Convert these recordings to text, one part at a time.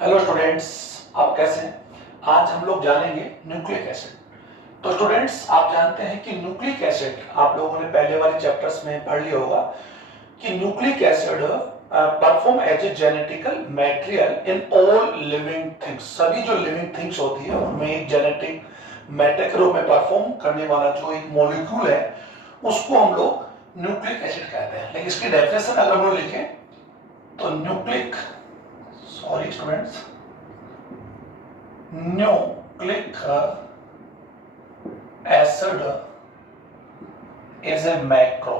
Hello students, आप कैसे हैं? आज हम लोग जानेंगे न्यूक्लिक एसिड। तो स्टूडेंट्स, आप जानते हैं कि न्यूक्लिक एसिड आप लोगों ने पहले वाले चैप्टर्स में पढ़ लिया होगा कि nucleic acid perform as a genetical material in all living things. सभी जो लिविंग थिंग्स होती है उनमें एक जेनेटिक मैटर के रूप में परफॉर्म करने वाला जो एक मॉलिक्यूल है उसको हम लोग न्यूक्लिक एसिड कहते हैं। लेकिन इसकी डेफिनेशन अगर हम लोग लिखें तो nucleic students, nucleic acid is a macro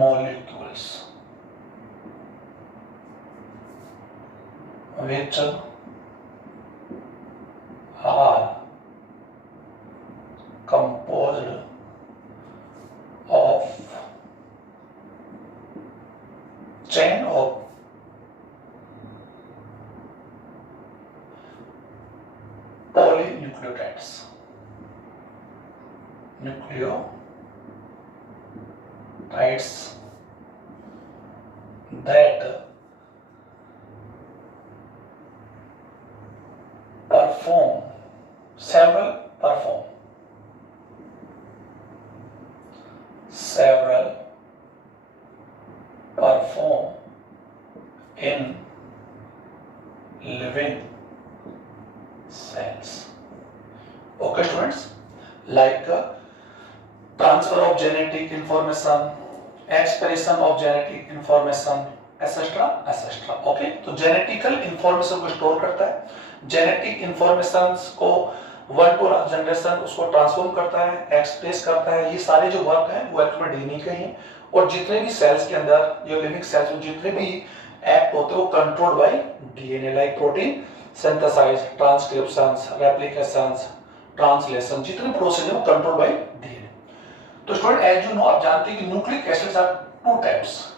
molecules which are composed of chain of polynucleotides that perform in living cells. Okay students, like transfer of genetic information, expression of genetic information, etc. etc. Okay, तो genetical information को store करता है, genetic information को one two generation उसको transform करता है, express करता है। ये सारे जो वर्क है वो एक्चुअली डीएनए के ही, और जितने भी सेल्स के अंदर जो लिविंग सेल्स में जितने भी एक्ट होते हैं वो controlled by DNA, like protein synthesize, transcriptions, replications, translation, जितने प्रोसेस है वो कंट्रोल बाय डीएनए। तो स्टूडेंट, एज यू नो, आप जानते हैं कि nucleic acids are two types.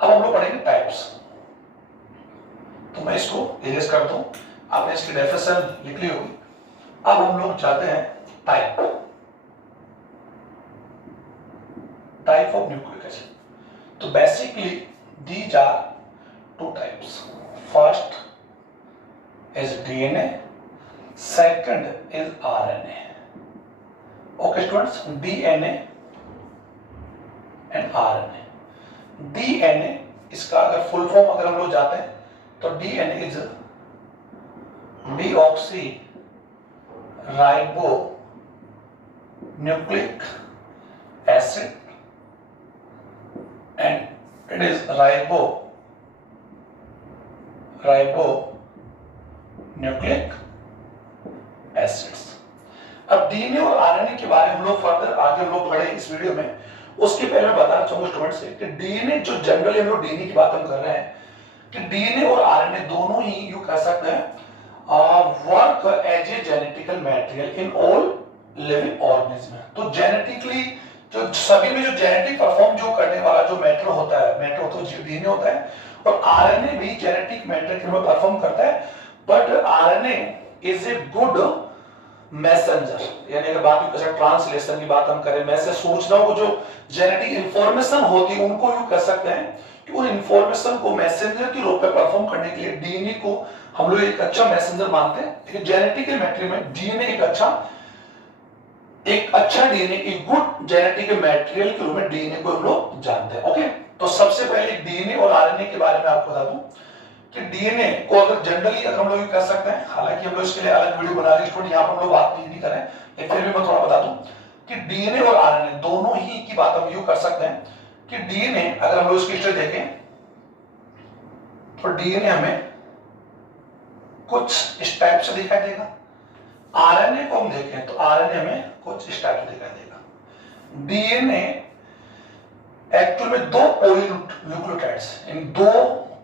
अब हम लोग पढ़ेंगे टाइप्स। तो मैं इसको इरेज कर दूं, आपने इसकी डेफिनेशन लिख ली होगी। अब हम लोग चाहते हैं टाइप ऑफ न्यूक्लिक एसिड। तो basically these are two types. First is DNA, second is RNA. Okay students, DNA and RNA. DNA इसका अगर फुल फॉर्म अगर हम लोग जाते हैं तो DNA is deoxy ribo nucleic acid and it is ribo nucleic acids. अब DNA और आरएनए के बारे में हम लोग फर्दर आगे हम लोग पढ़े इस वीडियो में। उसके पहले मैं बताना चाहूंगा स्टूडेंट से कि डीएनए जो जनरली हम लोग डीएनए की बात हम कर रहे हैं कि डीएनए और आरएनए दोनों ही यू कह सकते हैं work as a genetical material in all living organism. तो जेनेटिकली जो सभी में जो जेनेटिक परफॉर्म जो करने वाला जो मैटर होता है डीएनए होता है, और आरएनए भी जेनेटिक मैटर के रूप में परफॉर्म करता है। But RNA is a good messenger, यानी अगर बात ट्रांसलेशन की बात हम करें, मैसेज सूचनाओं को जो जेनेटिक इंफॉर्मेशन होती है उनको यू कह सकते हैं कि उन इंफॉर्मेशन को मैसेंजर के रूप में परफॉर्म करने के लिए डीएनए को हम लोग एक अच्छा मैसेंजर मानते हैं। लेकिन जेनेटिक मैटेरियल में डीएनए एक अच्छा डीएनए, एक गुड जेनेटिक मैटेरियल के रूप में डीएनए को हम लोग जानते हैं। ओके, तो सबसे पहले डीएनए और आरएनए के बारे में आपको बता दूं कि डीएनए को अगर जनरली अगर हम लोग कह सकते हैं, हालांकि हम लोग इसके लिए अलग वीडियो बना रहे हैं, यहाँ पर हम लोग बात नहीं करें, लेकिन फिर भी मैं थोड़ा बता दूं कि डीएनए और आरएनए दोनों ही की बात हम यूं कर सकते हैं कि डीएनए अगर हम लोग इसकी हिस्ट्री देखें तो डीएनए हमें कुछ इस टाइप से दिखाई देगा। आरएनए को हम देखें तो आरएनए हमें कुछ इस टाइप से दिखाई देगा। डीएनए एक्चुअल में दो पॉलीन्यूक्लियोटाइड्स, इन दो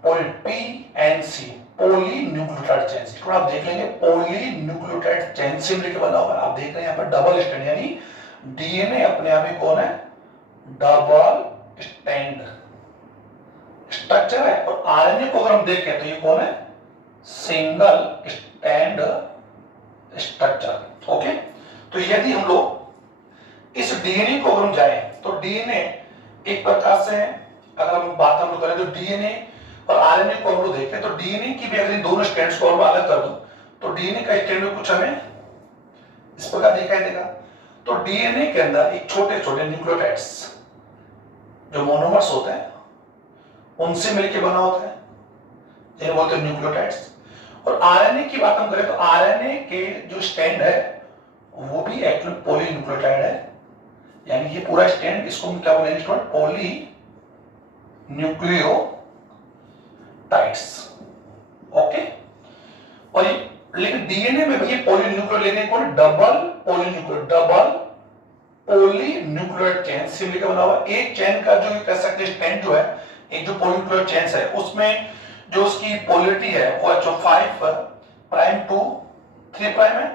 पीएनसी पॉलीन्यूक्लियोटाइड चेन, थोड़ा आप देख लेंगे पॉलीन्यूक्लियोटाइड चेन से लिख के बना हुआ है। आप देख रहे हैं यहाँ पर डबल स्टैंड, यानी डीएनए अपने आप में कौन है, डबल स्टैंड स्ट्रक्चर है, और आरएनए को अगर हम देखें तो ये कौन है, सिंगल स्टैंड स्ट्रक्चर। ओके, तो यदि हम लोग इस डीएनए को अगर हम जाए तो डीएनए एक प्रकार से अगर हम बात हम लोग करें तो डीएनए और आरएनए को हम लोग देखें तो डीएनए की भी अगर इन दोनों स्ट्रैंड्स को हम अलग कर दूं तो डीएनए का स्ट्रैंड में कुछ हमें इस प्रकार दिखाई देगा। तो डीएनए के अंदर एक छोटे छोटे न्यूक्लियोटाइड्स जो मोनोमर्स होते हैं उनसे मिलकर बना होता है, ये बोलते हैं न्यूक्लियोटाइड्स। और आरएनए की बात हम करें तो आरएनए के जो स्ट्रैंड है वो भी एक्चुअली पॉलीन्यूक्लियोटाइड है, यानी ये पूरा स्ट्रैंड इसको हम क्या बोलेंगे स्टूडेंट, पॉली न्यूक्लियोटाइड्स। ओके, और ये लेकिन डीएनए में भी ये पॉलीन्यूक्लियो लेने को डबल पॉलीन्यूक्लियोटाइड चेन से मिलकर बना हुआ। एक चेन का जो कह सकते हैं स्ट्रैंड जो है, एक जो पॉलीन्यूक्लियोटाइड चेन है उसमें जो उसकी पोलैरिटी है वो जो 5 प्राइम टू 3 प्राइम है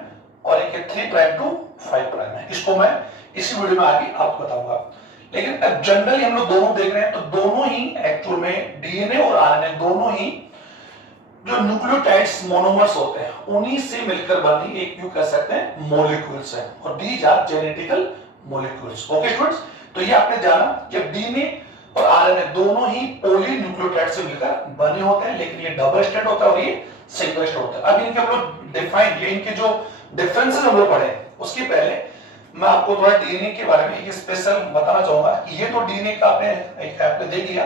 और एक 3 प्राइम टू 5 प्राइम है। इसको मैं इसी वीडियो में आगे आपको बताऊंगा। लेकिन अब जनरली हम लोग दोनों देख रहे हैं तो दोनों ही एक्चुअल में डीएनए और आरएनए दोनों ही जो न्यूक्लियोटाइड्स मोनोमर्स होते हैं उन्हीं से मिलकर बनी एक क्यों कह सकते हैं मॉलिक्यूल्स है, और these are genetical molecules. Okay students, तो ये आपने जाना कि डीएनए और आरएनए दोनों ही पॉलीन्यूक्लियोटाइड से मिलकर बने होते हैं, लेकिन ये डबल स्ट्रैंड होता है और ये सिंगल स्ट्रैंड होता है। अब इनके हम लोग डिफाइन ये इनके जो डिफरेंसेस हम लोग पढ़े उसके पहले मैं आपको थोड़ा डीएनए के बारे में एक स्पेशल बताना चाहूंगा कि ये तो डीएनए का आपने देख लिया,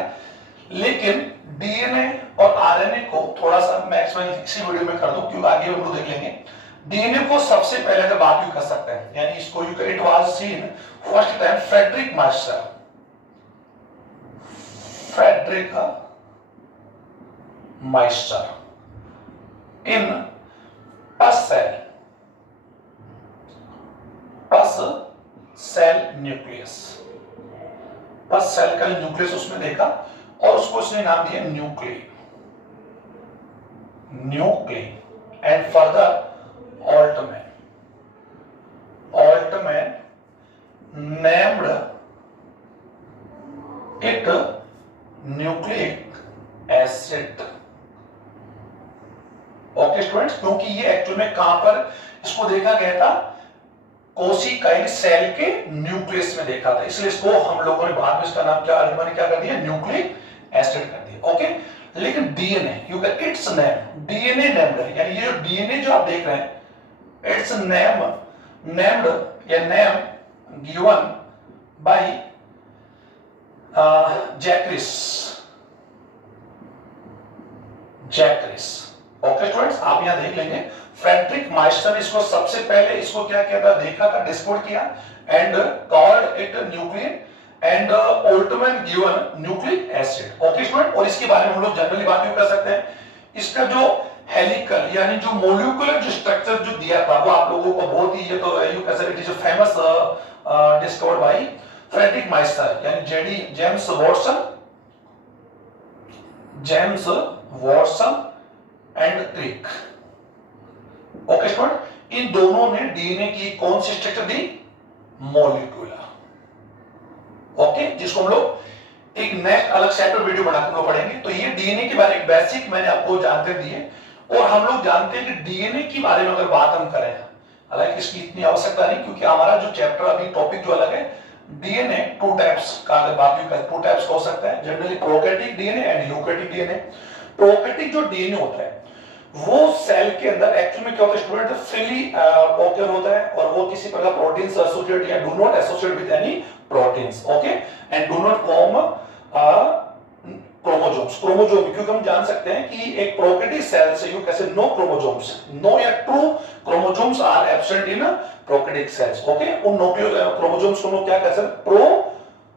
लेकिन डीएनए और आरएनए को थोड़ा सा मैं एक्सप्लेन इसी वीडियो में कर दूं क्योंकि आगे हम लोग देख लेंगे। डीएनए को सबसे पहले अगर बात यू कर सकते हैं, यानी इसको it was seen first time Friedrich Miescher in pus cell nucleus. Pus cell का न्यूक्लियस उसमें देखा और उसको उसने नाम दिया nuclei and further Altmann named it nucleic acid. Okay students, क्योंकि ये एक्चुअल में कहां पर इसको देखा गया था, कोशिकाएं सेल के न्यूक्लियस में देखा था, इसलिए इसको हम लोगों ने बाद में इसका नाम क्या कर दिया, न्यूक्लिक एसिड कर दिया। ओके, लेकिन DNA you can its name DNA named, यानी ये जो डीएनए जो आप देख रहे हैं इट्स नेम्ड या name given by Zacharias. Okay students, आप यहां देख लेंगे फ्रेडरिक माइस्टर ने इसको सबसे पहले इसको क्या किया था, देखा था, डिस्कवर किया and called it nucleon and Altman given nucleic acid. Okay student, और इसके बारे में हम लोग जनरली बात भी कर सकते हैं। इसका जो हेलिकल यानी जो मॉलिक्यूलर जो स्ट्रक्चर जो दिया था वो आप लोगों को बहुत ही ये तो you can say it is famous discovered by Friedrich Miescher यानी James Watson and Crick. Okay student, इन दोनों ने डीएनए की कौन सी स्ट्रक्चर दी, मॉलिक्यूलर। ओके, जिसको हम लोग एक नेक्स्ट अलग सेपरेट वीडियो बनाकर पढ़ेंगे। तो ये डीएनए के बारे में बेसिक मैंने आपको जानकारी दी है, और हम लोग जानते हैं कि डीएनए के बारे में अगर बात हम करें, हालांकि इसकी इतनी आवश्यकता नहीं क्योंकि हमारा जो चैप्टर अभी टॉपिक जो अलग है, डीएनए 2 टाइप्स का अगर बात भी करें 2 टाइप्स हो सकता है, generally prokaryotic DNA and eukaryotic DNA. Prokaryotic जो डीएनए होता है वो सेल के अंदर एक्चुअली में क्या होता है स्टूडेंट, फ्रीली ओके होता है और वो किसी प्रकार प्रोटीन से एसोसिएट या do not associate with any proteins. Okay, and do not form chromosomes. क्योंकि हम जान सकते हैं कि एक प्रोकैरियोटिक सेल से यू कैसे नो क्रोमोसोम्स, नो या true chromosomes are absent in prokaryotic cells. Okay, उन क्रोमोसोम्स को क्या कहते हैं, प्रो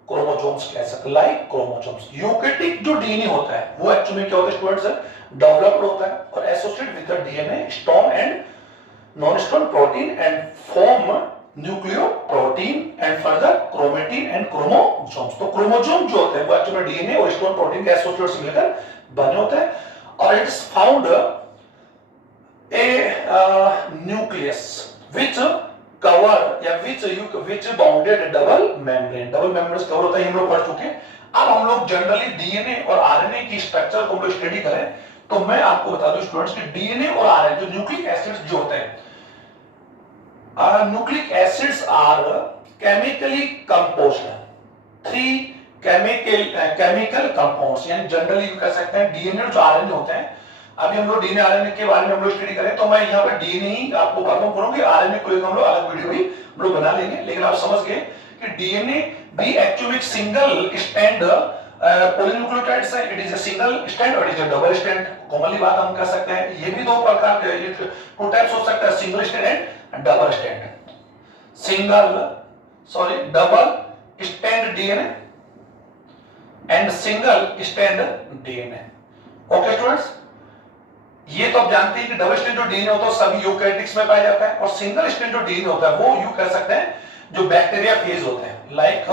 क्रोमोसोम्स कह सकते, लाइक क्रोमोसोम्स। यूकैरियोटिक जो डीएनए होता है वो एक्चुअली क्या होता है स्टूडेंट्स, डेवलप्ड होता है और associate with the DNA storm and non storm protein and form nucleoprotein and further chromatin and chromosomes. तो क्रोमोसोम जो होते हैं वो एक्चुअली डीएनए और स्टॉर्म प्रोटीन के एसोसिएट से मिलकर बने होते हैं, और it is found a nucleus which cover या which bounded double membrane cover होता है, हम लोग पढ़ चुके हैं। अब हम लोग जनरली डीएनए और आरएनए की स्ट्रक्चर को हम लोग स्टडी करें तो मैं आपको बता दूं स्टूडेंट्स कि डीएनए और आरएनए जो न्यूक्लिक एसिड्स जो होते हैं, nucleic acids are chemically composed 3 chemical compounds, यानी जनरली कह सकते हैं डीएनए जो आरएनए होते हैं। अभी हम लोग डीएनए आरएनए के बारे में हम लोग स्टडी करें तो मैं यहाँ पर डीएनए ही आपको परफॉर्म करूंगी, आरएनए को लेकर हम लोग अलग वीडियो भी हम लोग बना लेंगे। लेकिन आप समझ गए कि डीएनए भी एक्चुअली एक सिंगल स्टैंड पॉलीन्यूक्लियोटाइड्स है। It is a single stand और it is a double stand. Commonly बात हम कर सकते हैं ये भी दो प्रकार के टू टाइप्स हो सकता है, single stand and double stand. Double stand DNA and single stand DNA. Okay students, ये तो आप जानते हैं कि डबल स्टैंड जो डीएनए होता है सभी यूकैरियोटिक्स में पाया जाता है, और सिंगल स्टैंड जो डीएनए होता है वो यू कह सकते हैं जो बैक्टीरिया फेज होते हैं, like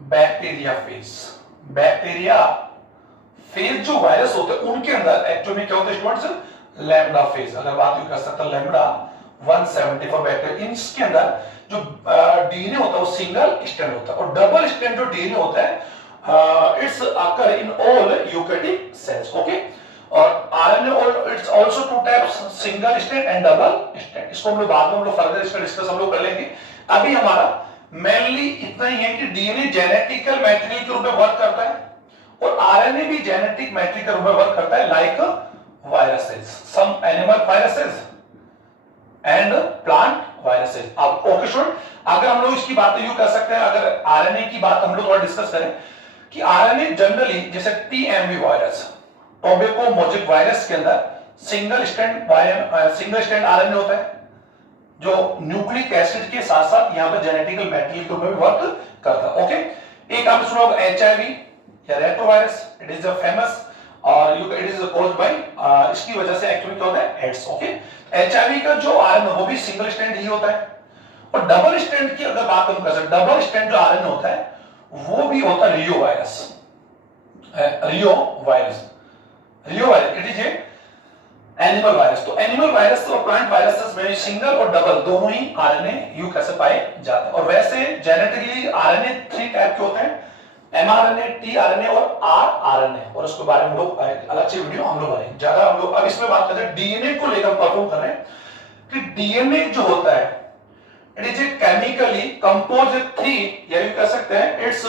bacteria phase. Bacteria phase जो वायरस होते हैं उनके अंदर एक्चुअली में क्या होता है स्टूडेंट्स, लैम्डा फेज। अगर बात यू कर सकते हैं लैम्डा 174 बैक्टीरिया, इसके अंदर जो डीएनए होता है वो सिंगल स्टैंड होता है, और डबल स्टैंड जो डीएनए होता है it's occur in all eukaryotic cells. Okay, और आरएनए और it's also two types, single stand and double stand. इसको हम लोग बाद में हम लोग फर्दर इसका डिस्कस हम लोग कर लेंगे। अभी हमारा मेनली इतना ही है कि डीएनए जेनेटिकल मैटेरियल के रूप में वर्क करता है, और आरएनए भी जेनेटिक मैटेरियल के रूप में वर्क करता है, like viruses, some animal viruses and plant viruses. अब ओके स्टूडेंट, अगर हम लोग इसकी बात यूं कर सकते हैं, अगर आरएनए की बात हम लोग थोड़ा डिस्कस करें कि आरएनए जनरली जैसे TMV virus, tobacco mosaic virus के अंदर सिंगल स्टैंड आरएनए होता है जो न्यूक्लिक एसिड के साथ साथ यहां पर जेनेटिकल मैटेरियल के रूप में वर्क करता है। ओके, एक आपने सुना होगा एचआईवी या retrovirus, it is a famous और इट इज कॉज्ड बाय, इसकी वजह से एक्चुअली क्या होता है एड्स। ओके, एचआईवी का जो आरएनए वो भी सिंगल स्टैंड ही होता है, और डबल स्टैंड की अगर बात हम कर सकते, डबल स्टैंड जो आरएनए होता है वो भी होता है reo virus. It is a animal virus. तो एनिमल वायरस और प्लांट वायरसेस में सिंगल और डबल दोनों ही आरएनए यू कैसे पाए जाते हैं। और वैसे जेनेटिकली आरएनए 3 टाइप के होते हैं, एमआरएनए, टीआरएनए और आरआरएनए, और उसके बारे में लोग अलग से वीडियो हम लोग बनाएंगे। ज्यादा हम लोग अब इसमें बात करते हैं डीएनए को लेकर परफॉर्म कर रहे हैं कि डीएनए जो होता है it is a chemically composed 3, या यू कह सकते हैं its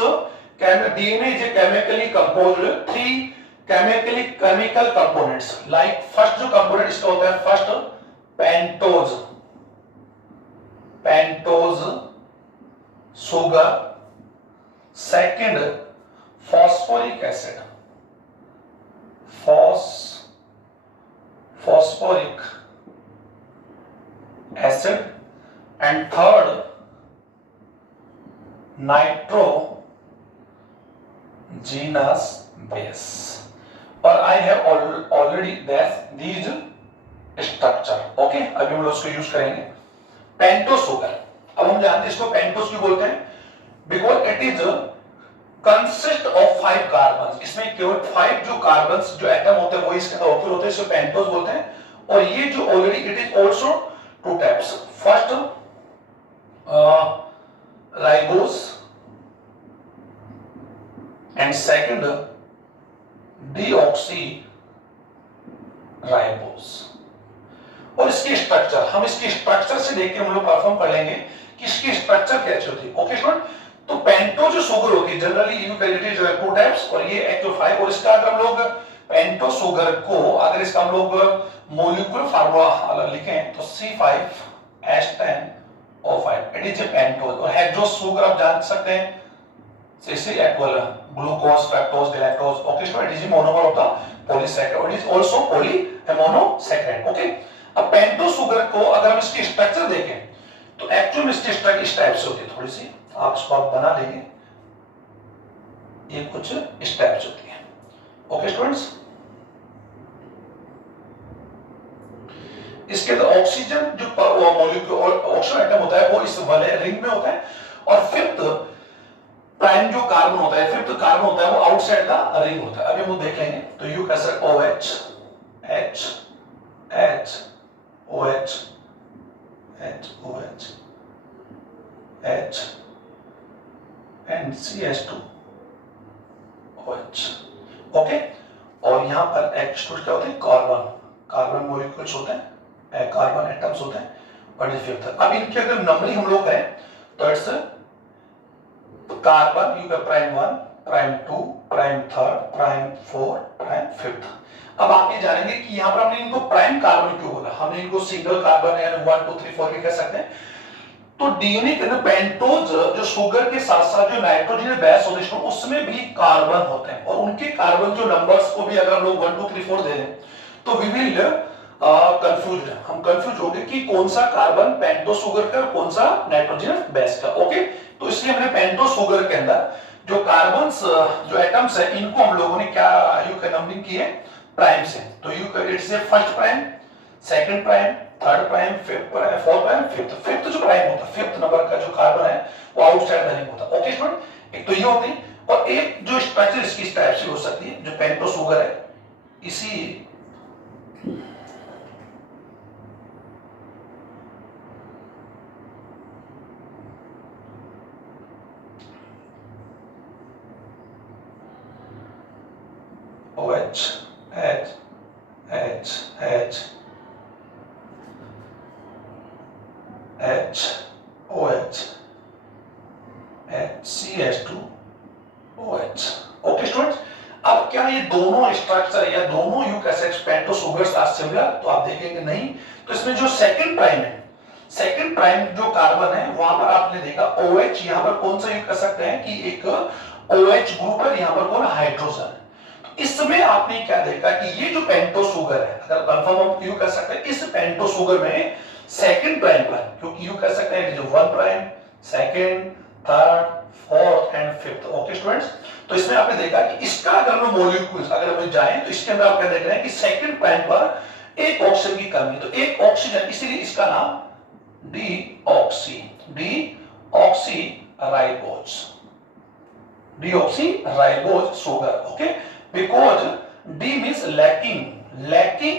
DNA is a chemically composed 3 chemical components. Like first जो कंपोनेंट इसका होता है, first pentose sugar, second phosphoric acid, phosphoric acid, and third nitrogenous base. और I have already these structure. ओके, अभी हम लोग उसको यूज करेंगे। पेंटोज सुगर, अब हम जानते हैं इसको पेंटोज क्यों बोलते हैं, because it is consist of 5 carbon. इसमें केवल 5 जो कार्बन जो एटम होते हैं वो इसके अंदर ऑक्यूर होते हैं, इसको पेंटोज बोलते हैं। और ये जो already it is also 2 types, first ribose and second deoxy ribose. और इसकी स्ट्रक्चर, हम इसकी स्ट्रक्चर से देख के हम लोग परफॉर्म कर लेंगे कि इसकी स्ट्रक्चर कैसे होती है। ओके स्टूडेंट, तो पेंटो जो शुगर होती है जनरली यूकैरियोटिक जो है 2 टाइप्स, और ये एक्टिव 5। और इसका अगर हम लोग पेंटो शुगर को अगर इसका हम लोग मॉलिक्यूलर फार्मूला लिखें तो C5H10O5, it is A pentose. और हेक्सोज शुगर आप जान सकते हैं, C12 glucose, fructose, galactose. Okay, so it is a monomer of the polysaccharide. It is also monosaccharide. Okay. अब पेंटोज शुगर को अगर हम इसकी स्ट्रक्चर देखें तो एक्चुअल में इसकी स्ट्रक्चर इस टाइप से होती है, थोड़ी सी आप इसको आप बना लेंगे, ये कुछ इस टाइप से होती है। ओके स्टूडेंट्स, इसके अंदर ऑक्सीजन जो मॉलिक्यूल ऑक्सीजन एटम होता है वो इस वाले रिंग में होता है, और फिफ्थ प्राइम जो कार्बन होता है, फिफ्थ कार्बन होता है वो आउटसाइड द रिंग होता है। अभी हम देख लेंगे तो यू कह सकते OH, H, H, OH, H, OH, H and CH2 OH। Okay, और यहां पर H2 क्या होते हैं, कार्बन मॉलिक्यूल्स होते हैं, कार्बन एटम्स होते हैं, और ये फिफ्थ। अब इनकी अगर नंबरिंग हम लोग करें तो इट्स कार्बन यू का prime 1, prime 2, prime 3, prime 4, prime 5। अब आप ये जानेंगे कि यहां पर हमने इनको प्राइम कार्बन क्यों बोला, हमने इनको सिंगल कार्बन यानी 1 2 3 4 भी कह सकते हैं। तो डीएनए के अंदर पेंटोज जो शुगर के साथ साथ जो नाइट्रोजन बेस होते हैं उसमें भी कार्बन होते हैं, और उनके कार्बन जो नंबर्स को भी अगर हम लोग 1 2 3 4 दे दें तो वी विल कंफ्यूज, हम कंफ्यूज हो गए कि कौन सा कार्बन पेंटो शुगर का कौन सा नाइट्रोजन बेस का। ओके, तो इसलिए हमने पेंटो शुगर के अंदर जो कार्बन्स जो एटम्स है इनको हम लोगों ने क्या यू का नंबरिंग की है प्राइम से। तो यू का it's first prime, second prime, third prime, fifth prime, fourth prime, fifth जो प्राइम होता है, फिफ्थ नंबर का जो कार्बन है वो आउटसाइड द रिंग होता है। ओके स्टूडेंट, एक तो ये होती है, और एक जो स्ट्रक्चर इसकी इस टाइप से हो सकती है जो पेंटो शुगर है इसी OH H H H H OH CH2 OH। Okay students, अब क्या ये दोनों स्ट्रक्चर या दोनों uric acid pento sugars are similar? तो आप देखेंगे नहीं। तो इसमें जो सेकंड प्राइम है, सेकंड प्राइम जो कार्बन है वहां पर आपने देखा OH, यहां पर कौन सा यूज कर सकते हैं कि एक OH ग्रुप है, यहां पर कौन हाइड्रोजन। इसमें आपने क्या देखा कि ये जो पेंटो शुगर है, अगर कंफर्म हम यू कर सकते हैं इस पेंटो शुगर में सेकंड प्राइम पर, क्योंकि यू कर सकते हैं जो 1 prime, second, third, fourth and fifth. Okay students, तो इसमें आपने देखा कि इसका अगर हम मॉलिक्यूल्स अगर हम जाएं तो इसके अंदर आप क्या देख रहे हैं कि सेकंड प्राइम पर एक ऑक्सीजन की कमी है, तो एक ऑक्सीजन, इसीलिए इसका नाम deoxy ribose sugar. Okay, because D means lacking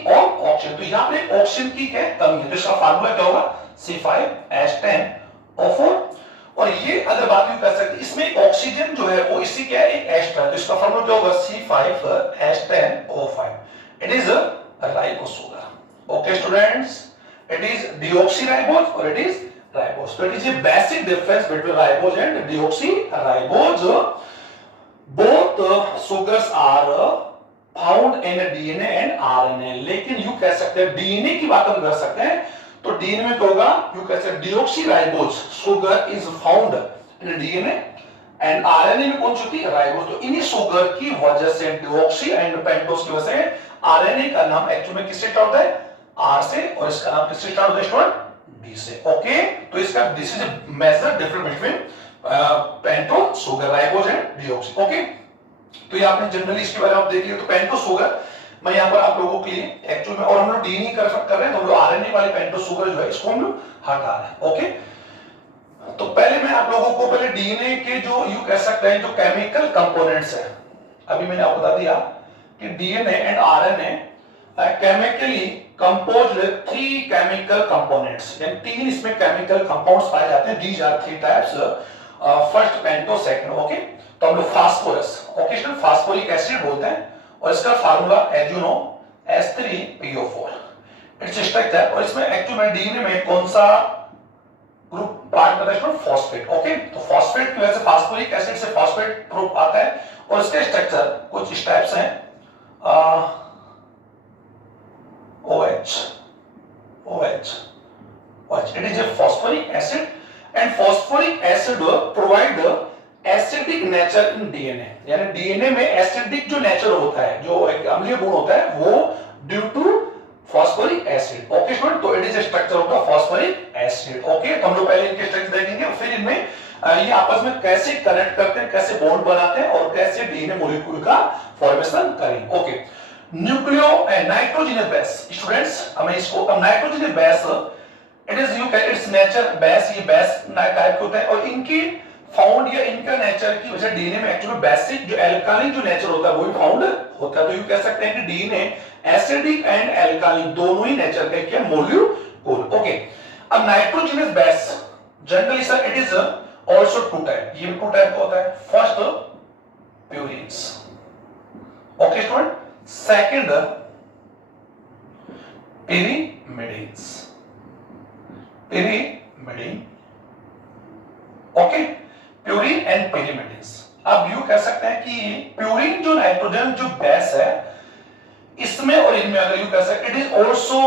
of oxygen, तो यहां पे ऑक्सीजन की क्या कमी है, तो इसका फार्मूला क्या होगा C5H10O4। और ये अगर बात भी कर सकते इसमें ऑक्सीजन जो है वो इसी क्या है एक एस्टर, तो इसका फार्मूला क्या होगा C5H10O5। It is ribose sugar. Okay students, it is deoxyribose और इट इज राइबोज। तो it is A basic difference between ribose and deoxyribose. Both sugars are found in DNA and RNA, लेकिन you कह सकते हैं DNA की बात हम कर सकते हैं तो डीएनए में क्या होगा, यू कह सकते हैं deoxyribose sugar is found in DNA and RNA में कौन सी होती है राइबोज। तो इन्हीं शुगर की वजह से डीऑक्सी एंड पेंटोज की वजह से आरएनए का नाम एक्चुअली में किससे स्टार्ट होता है आर से, और इसका नाम किससे स्टार्ट होता है स्टूडेंट डी से। ओके, तो इसका this is major difference between pento sugar ribose and deoxy. Okay, तो ये आपने जनरली इसके बारे में आप देख लिया। तो पेंटो शुगर मैं यहां पर आप लोगों के लिए एक्चुअल में, और हम लोग डीएनए कर रहे हैं तो हम लोग आरएनए वाले पेंटो शुगर जो है इसको हम लोग हटा रहे हैं। ओके, तो पहले मैं आप लोगों को पहले डीएनए के जो यू कह सकते हैं जो केमिकल कंपोनेंट्स है, अभी मैंने आपको बता दिया कि DNA and RNA chemically composed 3 chemical components, यानी 3 इसमें केमिकल कंपाउंड्स पाए जाते हैं। These are 3 types, first pento, second. Okay, तो हम लोग phosphorus, okay student, phosphoric acid बोलते हैं, और इसका formula as you know H3PO4 its structure. और इसमें एक्चुअली में डीएनए में कौन सा ग्रुप पार्ट करता है स्टूडेंट फॉस्फेट। ओके, तो फॉस्फेट की वजह से फास्फोरिक एसिड से फॉस्फेट ग्रुप आता है, और इसके स्ट्रक्चर कुछ इस टाइप से हैं OH it is a phosphoric acid and phosphoric acid provide acidic nature in DNA, यानी डीएनए में एसिडिक जो नेचर होता है, जो एक अम्लीय गुण होता है, वो due to phosphoric acid. Okay student, तो it is a structure of the phosphoric acid. Okay, तो हम लोग पहले इनके स्ट्रक्चर देखेंगे और फिर इनमें ये आपस में कैसे कनेक्ट करते हैं, कैसे बॉन्ड बनाते हैं और कैसे डीएनए मॉलिक्यूल का फॉर्मेशन करेंगे। Okay, nucleo and nitrogenous base students, हमें इसको nitrogenous base it is you can it's nature base, ये बेस टाइप के होते हैं, और इनकी फाउंड या इनका नेचर की वजह डीएनए में एक्चुअली बेसिक जो एल्कालिन जो नेचर होता है वो भी फाउंड होता है। तो यू कह सकते हैं कि डीएनए एसिडिक एंड एल्कालिन दोनों ही नेचर के क्या मॉलिक्यूल। ओके, अब nitrogenous base generally sir it is also 2 type, ये 2 टाइप का होता है। First purines, okay student, second pyrimidine. Okay, purine and pyrimidines. अब यू कह सकते हैं कि प्यूरिन जो नाइट्रोजन जो बेस है इसमें और इनमें अगर यू कह सकते it is also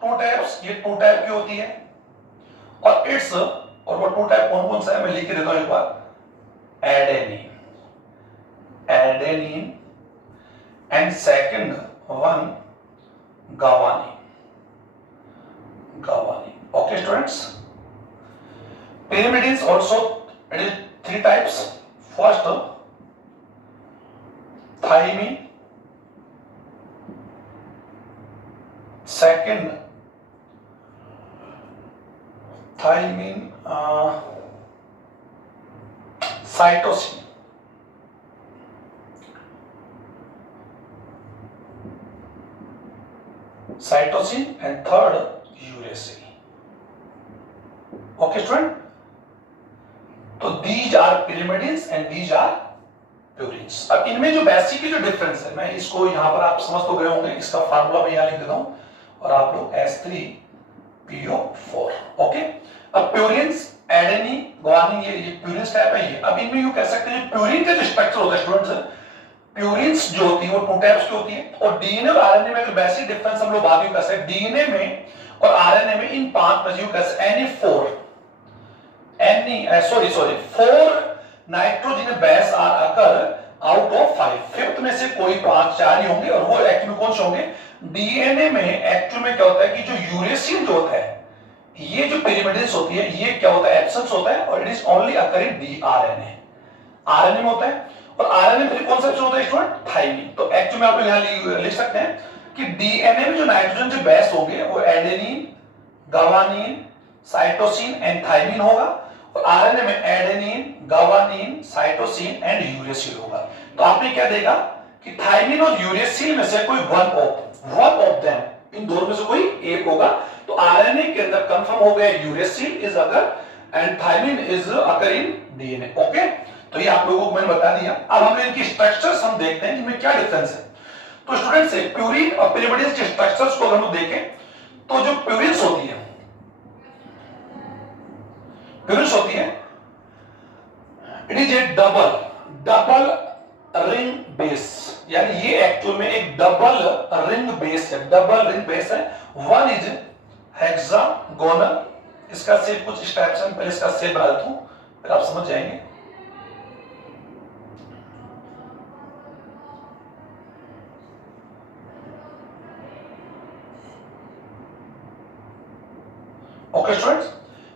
two types, ये टू टाइप की होती है और इट्स और वो टू टाइप कौन कौन सा है मैं लिख के देता हूं एक बार। Adenine, adenine and second one guanine, guanine. Okay students, pyrimidines also it is three types. First thymine, second thymine cytosine, cytosine and third uracil. Okay student, तो these are pyrimidines and these are purines। अब इनमें जो basically जो difference है मैं इसको यहां पर आप समझ तो गए होंगे, इसका फार्मूला मैं यहां लिख देता हूं और आप लोग H3PO4। ओके, अब प्यूरिन्स, एडेनिन, ग्वानिन ये प्यूरिन्स टाइप है ये। अब इनमें यू कह सकते हैं प्यूरिन का जो स्ट्रक्चर होता है स्टूडेंट्स, प्यूरिन्स जो होती है वो टू टाइप्स की होती है और डीएनए और आरएनए में अगर बेसिक डिफरेंस हम लोग बात यू कर सकते हैं डीएनए में और आरएनए में इन पांच में यू कह सकते four nitrogen base are occur out of 5, fifth में से कोई 4 ही होंगे और वो एक्चुअली कौन से होंगे। डीएनए में एक्चुअली में क्या होता है कि जो यूरेसिल जो होता है ये जो पिरिमिडिन्स होती है ये क्या होता है एब्सेंस होता है और it is only occurring D RNA, RNA में होता है और आरएनए फिर कौन सा होता है स्टूडेंट थाइमिन। तो एक्चुअली में आप लोग यहां लिख सकते हैं कि डीएनए में जो नाइट्रोजन जो बेस होंगे वो एडेनिन, गावानिन, साइटोसिन एंड थाइमिन होगा और आरएनए में एडेनिन, गावानिन, साइटोसिन एंड यूरेसिल होगा। तो आपने क्या देगा कि थाइमिन और यूरेसिल में से कोई वन ऑफ देम, इन दोनों में से कोई एक होगा। तो आरएनए के अंदर कंफर्म हो गया यूरेसिल इज अगर and thymine is occur in DNA. Okay, तो ये आप लोगों को मैंने बता दिया। अब हम इनकी स्ट्रक्चर्स हम देखते हैं इनमें क्या डिफरेंस है। तो स्टूडेंट्स से प्यूरिन और पिरिमिडिन्स के स्ट्रक्चर्स को अगर हम देखें तो जो प्यूरिन्स होती है, प्यूरिन्स होती है it is A double ring base, यानी ये एक्चुअल में एक डबल रिंग बेस है। वन इज हेक्सागोनल, इसका शेप कुछ इस टाइप से, पहले इसका शेप बना देता हूं फिर आप समझ जाएंगे। ओके स्टूडेंट्स,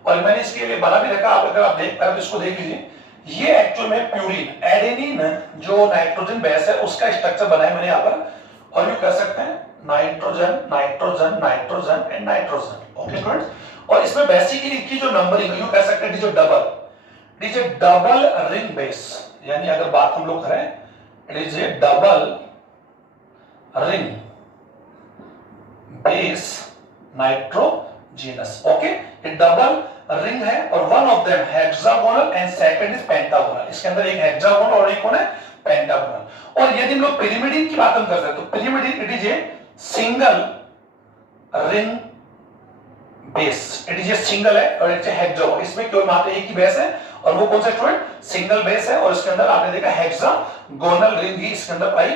और मैंने इसके लिए बना भी रखा, आप अगर आप देख पाए तो इसको देख लीजिए। ये एक्चुअल में प्यूरिन, एडेनिन जो नाइट्रोजन बेस है उसका स्ट्रक्चर बनाया मैंने यहां पर और यू कह सकते हैं nitrogen nitrogen nitrogen and nitrogen. Okay students, और इसमें बेसिकली की जो नंबरिंग यू कह सकते हैं it is A double ring base, यानी अगर बात हम लोग करें it is A double ring base nitrogenous. Okay, ये डबल रिंग है और one of them hexagonal and second is pentagonal. इसके अंदर एक हेक्सागोनल और एक कौन है पेंटागोनल। और यदि हम लोग पिरिमिडिन की बात हम करते हैं तो pyrimidine it is a single ring base, it is a single है और इट इज हेक्सागोनल। इसमें केवल मात्र एक ही बेस है और वो कौन सा स्टूडेंट सिंगल बेस है और इसके अंदर आपने देखा हेक्सागोनल रिंग ही इसके अंदर पाई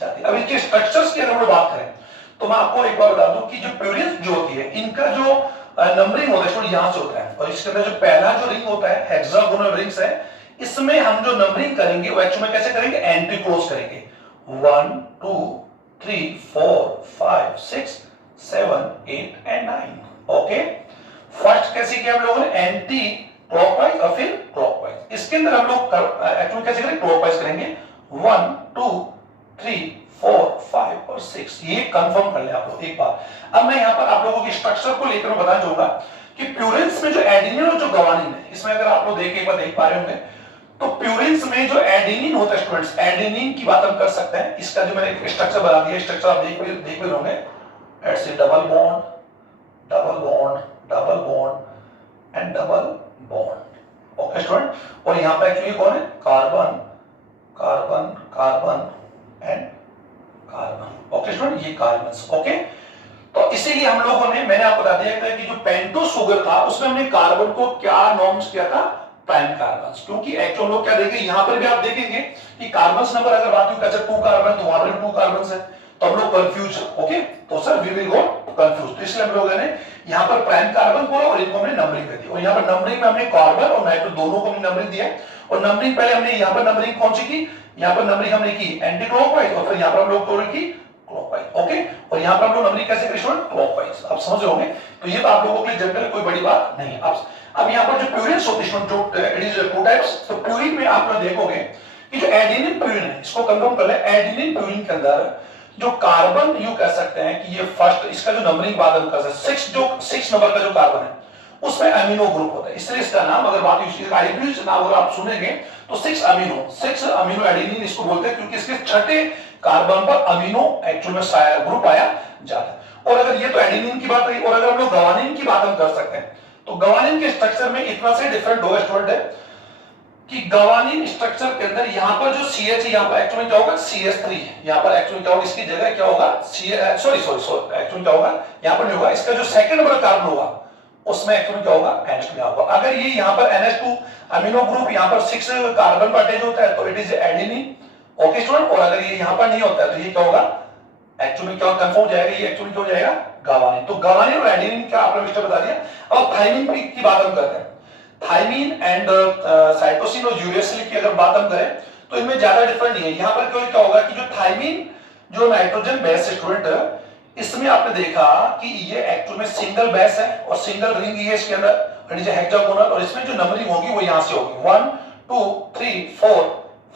जाती है। अब इनके स्ट्रक्चर्स की अगर हम बात करें तो मैं आपको एक बार बता दूं कि जो प्यूरिन्स जो होती है इनका जो नंबरिंग होता है स्टूडेंट यहां से होता है और इसके अंदर जो पहला जो रिंग होता है हेक्सागोनल रिंग्स है, इसमें हम जो नंबरिंग करेंगे वो एक्चुअली में कैसे करेंगे एंटी क्लोज करेंगे 1 2 3 4 5 6 7 8 एंड 9। ओके, फर्स्ट कैसे किया हम लोगों ने एंटी क्लॉकवाइज और फिर क्लॉकवाइज। इसके अंदर हम लोग एक्चुअली कैसे करेंगे क्लॉकवाइज करेंगे 1 2 3 4 5 और 6, ये कंफर्म कर ले आप लोग एक बार। अब मैं यहां पर आप लोगों की स्ट्रक्चर को लेकर बताना चाहूंगा कि प्यूरिन्स में जो एडेनिन और जो गावानिन है, इसमें अगर आप लोग एक बार देख पा रहे होंगे तो प्यूरिन्स में जो एडेनिन होता है स्टूडेंट्स, एडेनिन की बात हम कर सकते हैं। इसका जो मैंने स्ट्रक्चर बना दिया, स्ट्रक्चर आप देख भी होंगे, it's A double bond double bond double bond and double bond. Okay student, और यहां पर एक्चुअली कौन है carbon carbon carbon and carbon. Okay student, ये कार्बन्स। ओके, तो इसीलिए हम लोगों ने मैंने आपको बता दिया था कि जो पेंटोस शुगर था उसमें हमने कार्बन को क्या नॉर्म्स किया था प्राइम कार्बन, क्योंकि एक्चुअल लोग क्या देखेंगे, यहां पर भी आप देखेंगे कि कार्बन नंबर अगर बात हुई, अच्छा 2 कार्बन तो वहां पर 2 कार्बन है, तो हम लोग कंफ्यूज, ओके, तो sir we will go confuse, तो इसलिए हम लोगों ने यहां पर प्राइम कार्बन बोला और इनको हमने नंबरिंग कर दी, और यहां पर नंबरिंग में हमने कार्बन और नाइट्रो दोनों को हमने नंबरिंग दिया, और नंबरिंग पहले हमने यहां पर नंबरिंग कौन सी की, यहां पर नंबरिंग हमने की एंटी क्लॉकवाइज, और फिर यहां पर हम लोग थोड़ी की क्लॉकवाइज, ओके, और यहां पर हम लोग नंबरिंग कैसे करें स्टूडेंट, क्लॉकवाइज, आप समझ रहे होंगे, तो ये तो आप लोगों के लिए जनरल कोई बड़ी बात नहीं है। अब यहां पर जो प्यूरिन्स होते हैं जो इट इज टू टाइप्स, तो प्यूरिन में आप लोग देखोगे कि जो एडेनिन प्यूरिन है, इसको कंफर्म कर ले, एडेनिन प्यूरिन के अंदर जो कार्बन यू कह सकते हैं कि ये फर्स्ट, इसका जो नंबरिंग बाद हम कर सकते हैं, 6 नंबर का जो कार्बन है उसमें अमीनो ग्रुप होता है, इसलिए इसका नाम अगर बात आईपीएस नाम अगर आप सुनेंगे तो 6 अमीनो एडेनिन इसको बोलते हैं, क्योंकि इसके छठे कार्बन पर अमीनो एक्चुअल में ग्रुप आया जाता है। और अगर ये तो एडेनिन की बात रही, और अगर हम लोग गवानिन की बात हम कर सकते हैं, तो गवानिन के स्ट्रक्चर में इतना से डिफरेंट होगा स्टूडेंट है कि गवानिन स्ट्रक्चर के अंदर यहां पर जो CH है, यहां पर एक्चुअली क्या होगा CH3, यहां पर एक्चुअली क्या होगा, इसकी जगह क्या होगा सॉरी एक्चुअली क्या होगा, यहां पर नहीं होगा, इसका जो सेकंड नंबर कार्बन होगा उसमें एक्चुअली क्या होगा NH2 होगा। अगर ये यहां पर NH2 अमीनो ग्रुप यहां पर 6 कार्बन पर अटैच होता है तो it is adenine, okay student, और अगर ये यहां पर नहीं होता है तो ये क्या होगा, एक्चुअली क्या कंफर्म हो जाएगा, ये एक्चुअली क्या हो जाएगा गवानिन। तो गवानिन और एडेनिन का आपने मिस्टर बता दिया। अब थाइमिन की बात हम करते हैं, थाइमिन एंड साइटोसिन और यूरेसिल की अगर बात हम करें तो इनमें ज्यादा डिफरेंट नहीं है। यहां पर क्या होगा कि जो थाइमिन जो नाइट्रोजन बेस स्टूडेंट, इसमें आपने देखा कि ये एक्चुअल में सिंगल बेस है और सिंगल रिंग है इसके अंदर, इट इज हेक्सागोनल, और इसमें जो नंबरिंग होगी वो यहां से होगी 1 2 3 4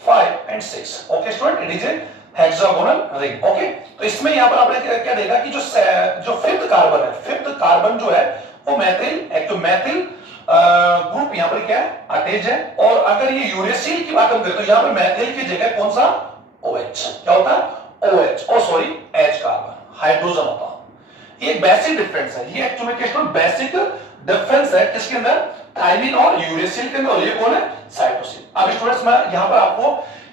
5 and 6, okay student, it is A hexagonal ring, okay. तो इसमें यहां पर आपने क्या देखा कि जो फिफ्थ कार्बन है, फिफ्थ कार्बन जो है वो मैथिल, एक्चुअल मैथिल ग्रुप यहां पर क्या है अटैच है, और अगर ये यूरेसिल की बात हम करें तो यहां पर मैथिल की जगह कौन सा OH, क्या होता है OH, और सॉरी H कार्बन हाइड्रोजन होता है। ये बेसिक डिफरेंस है, ये एक्चुअली क्या है बेसिक डिफरेंस है किसके अंदर, थाइमिन और यूरेसिल के अंदर, और ये कौन है साइटोसिन। अब स्टूडेंट्स मैं यहां पर आपको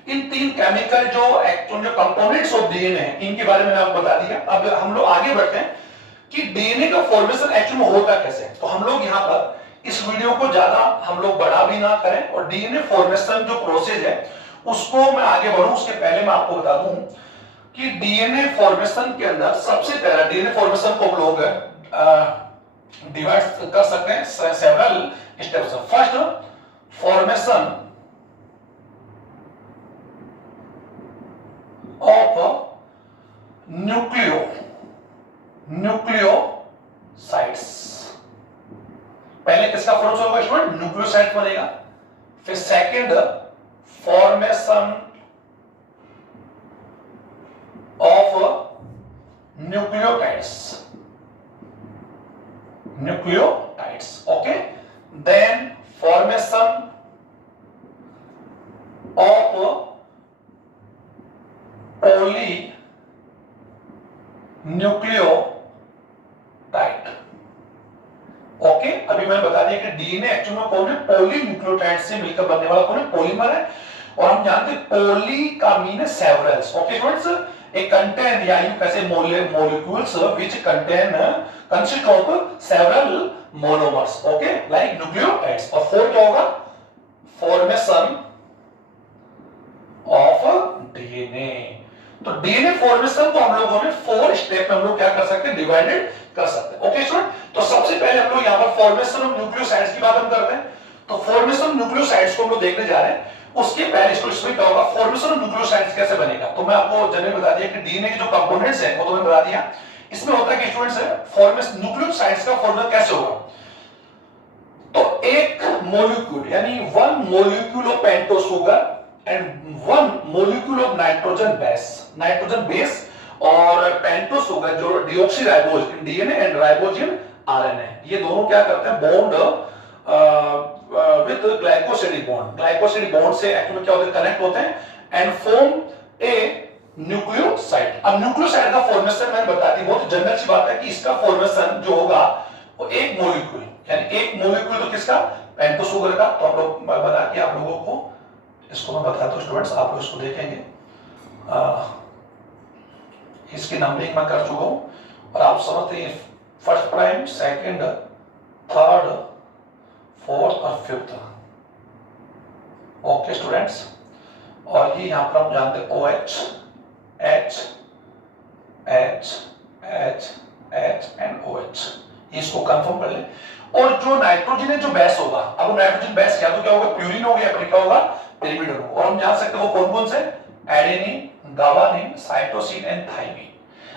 इन 3 केमिकल जो एक्चुअल जो कंपोनेंट्स ऑफ डीएनए है इनके बारे में आपको बता दिया। अब हम लोग आगे बढ़ते हैं कि डीएनए का फॉर्मेशन एक्चुअल में होता कैसे, तो हम लोग यहां पर इस वीडियो को ज्यादा हम लोग बड़ा भी ना करें, और डीएनए फॉर्मेशन जो प्रोसेस है उसको मैं आगे बढ़ूं उसके पहले मैं आपको बता दूं कि डीएनए फॉर्मेशन के अंदर सबसे पहला डीएनए फॉर्मेशन को हम लोग डिवाइड कर सकते हैं several steps. First formation of nucleosides, पहले किसका फॉर्मेशन होगा स्टूडेंट, न्यूक्लियोसाइट बनेगा। फिर second formation of nucleotides, okay. Then formation of polynucleotide, okay. अभी मैंने बता दिया कि डीएनए एक्चुअल में कौन है, पॉली न्यूक्लियोटाइड से मिलकर बनने वाला कौन है, पॉलीमर है, और हम जानते हैं पॉली का मीन है सेवरल्स, ओके स्टूडेंट्स। ए कंटेन या यू कैसे molecules which consist of several monomers, okay, like nucleotides। और फोर्थ क्या होगा, फॉर्मेशन ऑफ डीएनए। तो डीएनए फॉर्मेशन को हम लोगों ने 4 स्टेप में हम लोग क्या कर सकते हैं, डिवाइडेड कर सकते हैं, ओके स्टूडेंट। तो सबसे पहले हम लोग यहाँ पर फॉर्मेशन ऑफ न्यूक्लियोसाइड्स की बात हम करते हैं, तो फॉर्मेशन ऑफ न्यूक्लियोसाइड्स को हम लोग देखने जा रहे हैं। उसके पहले इसमें क्या होगा, फॉर्मेशन ऑफ न्यूक्लियोसाइड्स कैसे बनेगा, तो मैं आपको जनरली बता दिया कि डीएनए के जो कंपोनेंट्स हैं वो तो मैंने बता दिया। इसमें होता है कि स्टूडेंट्स है फॉर्मेशन न्यूक्लियोसाइड्स का फॉर्मेशन कैसे होगा, तो एक मॉलिक्यूल यानी 1 molecule of pentose sugar and 1 molecule of nitrogen base और पेंटोस शुगर जो deoxyribose in DNA and ribose in RNA, ये दोनों क्या करते हैं बॉन्ड with glycosidic bond से एक्चुअली क्या होते हैं, कनेक्ट होते हैं एंड फॉर्म ए न्यूक्लियोसाइड। अब न्यूक्लियोसाइड का फॉर्मेशन मैंने बता दी, बहुत जनरल सी बात है कि इसका फॉर्मेशन जो होगा वो एक मॉलिक्यूल यानी एक मॉलिक्यूल तो किसका, पेंटोस शुगर का। तो हम लोग बता के आप लोगों को इसको मैं बताता हूं स्टूडेंट्स, आप लोग इसको देखेंगे, इसकी नंबरिंग मैं कर चुका हूं और आप समझते हैं first prime, second, third, fourth और फिफ्थ, ओके स्टूडेंट्स, और ये यहां पर हम जानते हैं OH, H, H, H, H and OH, इसको कंफर्म कर ले। और जो नाइट्रोजन जो बेस होगा, अब नाइट्रोजन बेस क्या तो क्या होगा, प्यूरिन हो गया, फिर क्या होगा, पिरिमिडीन होगा। और हम जान सकते हैं वो कौन कौन से, एडेनिन, गावानिन, साइटोसिन एंड थाइमिन।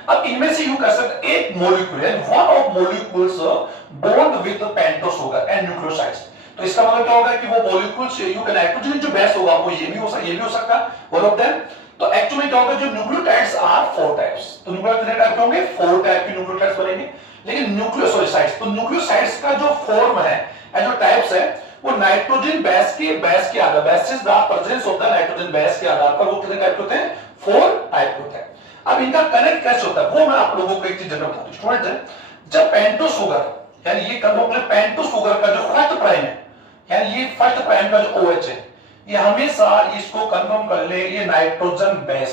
अब इनमें से यू कर सकते एक मॉलिक्यूल है, one of molecules bond with pentose होगा एंड न्यूक्लियोसाइड्स। तो इसका मतलब क्या होगा कि वो मॉलिक्यूल्स यू कैन नाइट्रोजन जो बेस होगा वो ये भी हो सकता है वन ऑफ देम। तो एक्चुअली क्या होगा, जो न्यूक्लियोटाइड्स आर 4 टाइप्स, तो न्यूक्लियोटाइड कितने टाइप के होंगे, 4 टाइप के न्यूक्लियोटाइड्स बनेंगे। लेकिन न्यूक्लियोसाइड्स, तो न्यूक्लियोसाइड्स का जो फॉर्म है जो टाइप्स है वो नाइट्रोजन बेस के आधार, बेसिस द प्रेजेंस होता है नाइट्रोजन बेस के आधार पर वो कितने टाइप के होते हैं, 4 टाइप के होते हैं। अब इनका कनेक्ट कैसे होता है वो मैं आप लोगों को एक चीज जनरल बता दूं स्टूडेंट, जब पेंटोस शुगर यानी ये कंफर्म पेंटोस शुगर का जो फर्स्ट प्राइम है यानी ये फर्स्ट प्राइम का जो OH है, ये हमेशा इसको कंफर्म कर ले ये नाइट्रोजन बेस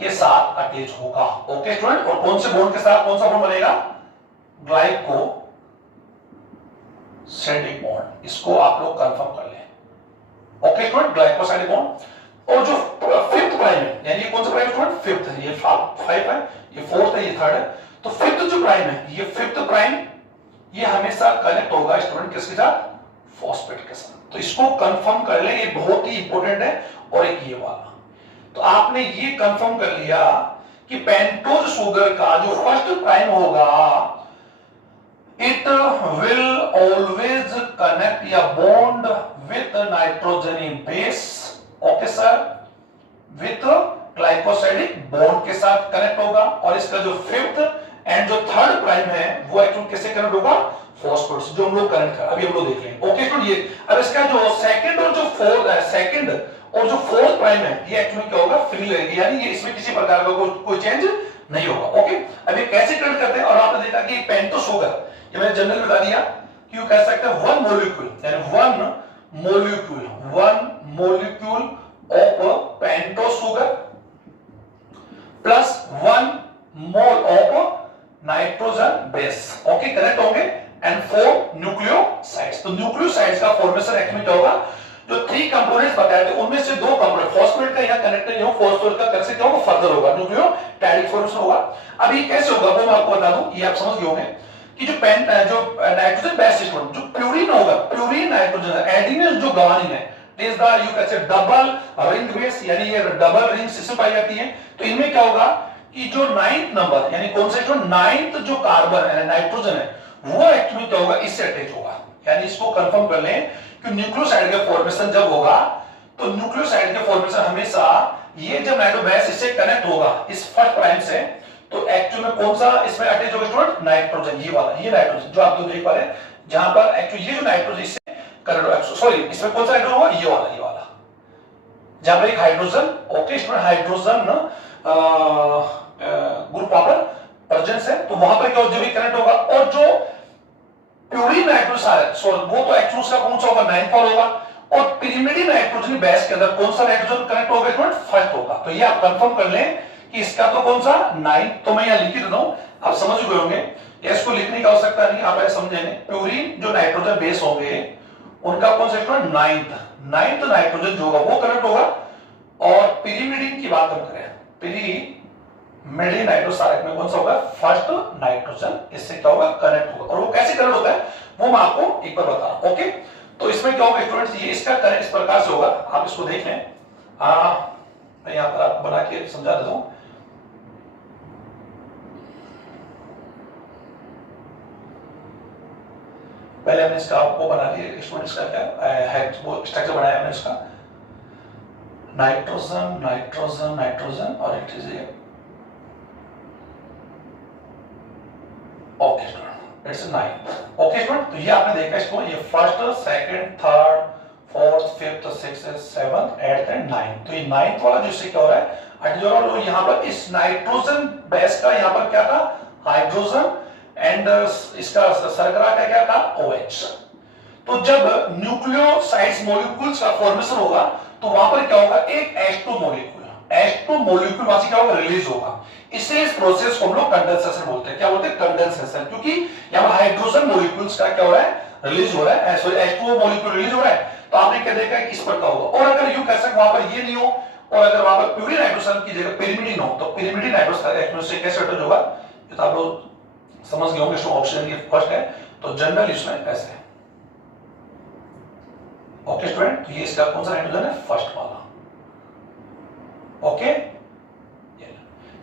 के साथ अटैच होगा। ओके स्टूडेंट, और कौन से बॉन्ड के साथ, कौन सा बॉन्ड बनेगा, ग्लाइकोसिडिक बॉन्ड, इसको आप लोग कंफर्म कर ले। Okay student, glycosidic bond. और जो फिफ्थ प्राइम है यानी ये कौन सा प्राइम स्टूडेंट, फिफ्थ है, ये 5 है, ये फोर्थ है, ये थर्ड है। तो फिफ्थ जो प्राइम है, ये फिफ्थ प्राइम ये हमेशा कनेक्ट होगा स्टूडेंट किसके साथ, फॉस्फेट के साथ। तो इसको कंफर्म कर ले, ये बहुत ही इंपॉर्टेंट है। और एक ये वाला, तो आपने ये कंफर्म कर लिया कि पेंटोज शुगर का जो फर्स्ट प्राइम होगा इट विल ऑलवेज कनेक्ट या bond with nitrogen base, okay sir, with glycosidic bond के साथ कनेक्ट होगा। और इसका जो फिफ्थ एंड जो थर्ड प्राइम है वो एक्चुअली किससे कनेक्ट होगा, फॉस्फेट, जो हम लोग कनेक्ट कर अभी हम लोग देख लेंगे। ओके स्टूडेंट, ये अब इसका जो सेकंड और जो फोर्थ प्राइम है ये एक्चुअली क्या होगा, फ्री रहेगी, यानी ये इसमें किसी प्रकार का कोई चेंज नहीं होगा। ओके, अब ये कैसे कनेक्ट करते हैं, और आपने देखा कि पेंटोस शुगर ये मैंने जनरल बता दिया कि कह सकते हैं वन मॉलिक्यूल यानी one molecule of pentose sugar plus 1 mole of nitrogen base, okay, connect होंगे एंड 4 न्यूक्लियोसाइड्स। तो न्यूक्लियोसाइड्स का फॉर्मेशन एक्चुअली क्या होगा, जो 3 कंपोनेंट्स बताए थे उनमें से 2 कंपोनेंट, फॉस्फेट का यहां कनेक्ट नहीं हो, फॉस्फेट का कैसे क्या होगा, फर्दर होगा, न्यूक्लियोटाइडिक फॉर्मेशन होगा। अब ये कैसे होगा वो मैं आपको बता दूं, ये आप समझ गए होंगे कि जो नाइट्रोजन बेस सिस्टम जो प्यूरिन होगा, प्यूरिन नाइट्रोजन, एडेनिन जो गावानिन है, इज द यू कैन से डबल रिंग बेस, यानी ये डबल रिंग सिस्टम पाई जाती है। तो इनमें क्या होगा कि जो 9th नंबर यानी कौन सा, जो 9th जो कार्बन है नाइट्रोजन है वो एक्चुअली क्या होगा, इससे अटैच होगा। यानी इसको कंफर्म कर लें कि न्यूक्लियोसाइड का फॉर्मेशन जब होगा तो न्यूक्लियोसाइड के फॉर्मेशन हमेशा ये जब नाइट्रोबेस इससे कनेक्ट होगा इस फर्स्ट प्राइम से, तो एक्चुअली में कौन सा इसमें अटैच होगा स्टूडेंट, नाइट्रोजन, ये वाला, ये नाइट्रोजन जो आप देख पा रहे हैं, जहां पर एक्चुअली ये जो नाइट्रोजन इससे कनेक्ट, सॉरी इसमें कौन सा हाइड्रोजन होगा, ये वाला जहां पर एक hydrogen, okay student, hydrogen group वहां पर प्रेजेंस है, तो वहां पर क्या जब भी कनेक्ट होगा। और जो प्यूरिन नाइट्रोजन सॉरी वो तो एक्चुअली उसका कौन सा होगा, 9th वाला होगा। और पिरिमिडीन नाइट्रोजन बेस के अंदर कौन सा नाइट्रोजन कनेक्ट होगा स्टूडेंट, फर्स्ट होगा। तो ये आप कंफर्म कर लें कि इसका तो कौन सा 9th, तो मैं यहां लिख देता हूं, आप समझ गए होंगे, इसको लिखने की आवश्यकता नहीं, आप ऐसे समझेंगे। प्यूरिन जो नाइट्रोजन बेस होंगे उनका कौन सा स्टूडेंट, 9th नाइट्रोजन जो होगा वो कनेक्ट होगा। और पिरिमिडीन की बात हम करें, पिरिमिडीन नाइट्रोजन में कौन सा होगा, फर्स्ट नाइट्रोजन, इससे क्या होगा, कनेक्ट होगा। और वो कैसे कनेक्ट होता है वो मैं आपको एक बार बता रहा हूं। ओके, तो इसमें क्या होगा स्टूडेंट्स, ये इसका कनेक्ट इस प्रकार से होगा, आप इसको देख लें, मैं यहां पर आपको बना के समझा देता हूं। पहले हमने इसका आपको बना दिया स्टूडेंट्स का क्या है, वो स्ट्रक्चर बनाया हमने इसका, नाइट्रोजन नाइट्रोजन नाइट्रोजन और it is okay student, it's 9th। Okay student, तो ये आपने देखा इसको, ये first, second, third, fourth, fifth, sixth, seventh, 8th and 9th। तो ये 9th वाला जिससे क्या हो रहा है अटैच, और यहाँ पर इस नाइट्रोजन बेस का यहाँ पर क्या था, हाइड्रोजन, एंड इसका शर्करा का क्या था, OH। तो जब न्यूक्लियोसाइड्स मॉलिक्यूल्स का फॉर्मेशन होगा तो वहां पर क्या होगा, एक H2 मॉलिक्यूल वहां से क्या होगा, रिलीज होगा। इससे इस प्रोसेस को हम लोग कंडेंसेशन बोलते हैं। क्या बोलते हैं, कंडेंसेशन, क्योंकि यहां हाइड्रोजन मॉलिक्यूल्स का क्या हो रहा है, रिलीज हो रहा है, सॉरी H2O मॉलिक्यूल रिलीज हो रहा है। तो आपने क्या देखा कि इस पर का होगा। और अगर यूं कह सकते वहां पर ये नहीं हो और अगर वहां पर प्यूरिन नाइट्रोजन की जगह पिरिमिडिन हो तो पिरिमिडिन नाइट्रोजन से कैसे अटैच होगा, तो आप लोग समझ गए होंगे। ऑप्शन ये फर्स्ट है, तो जनरल इसमें ऐसे है। ओके स्टूडेंट, तो ये इसका कौन सा नाइट्रोजन है, फर्स्ट वाला। ओके,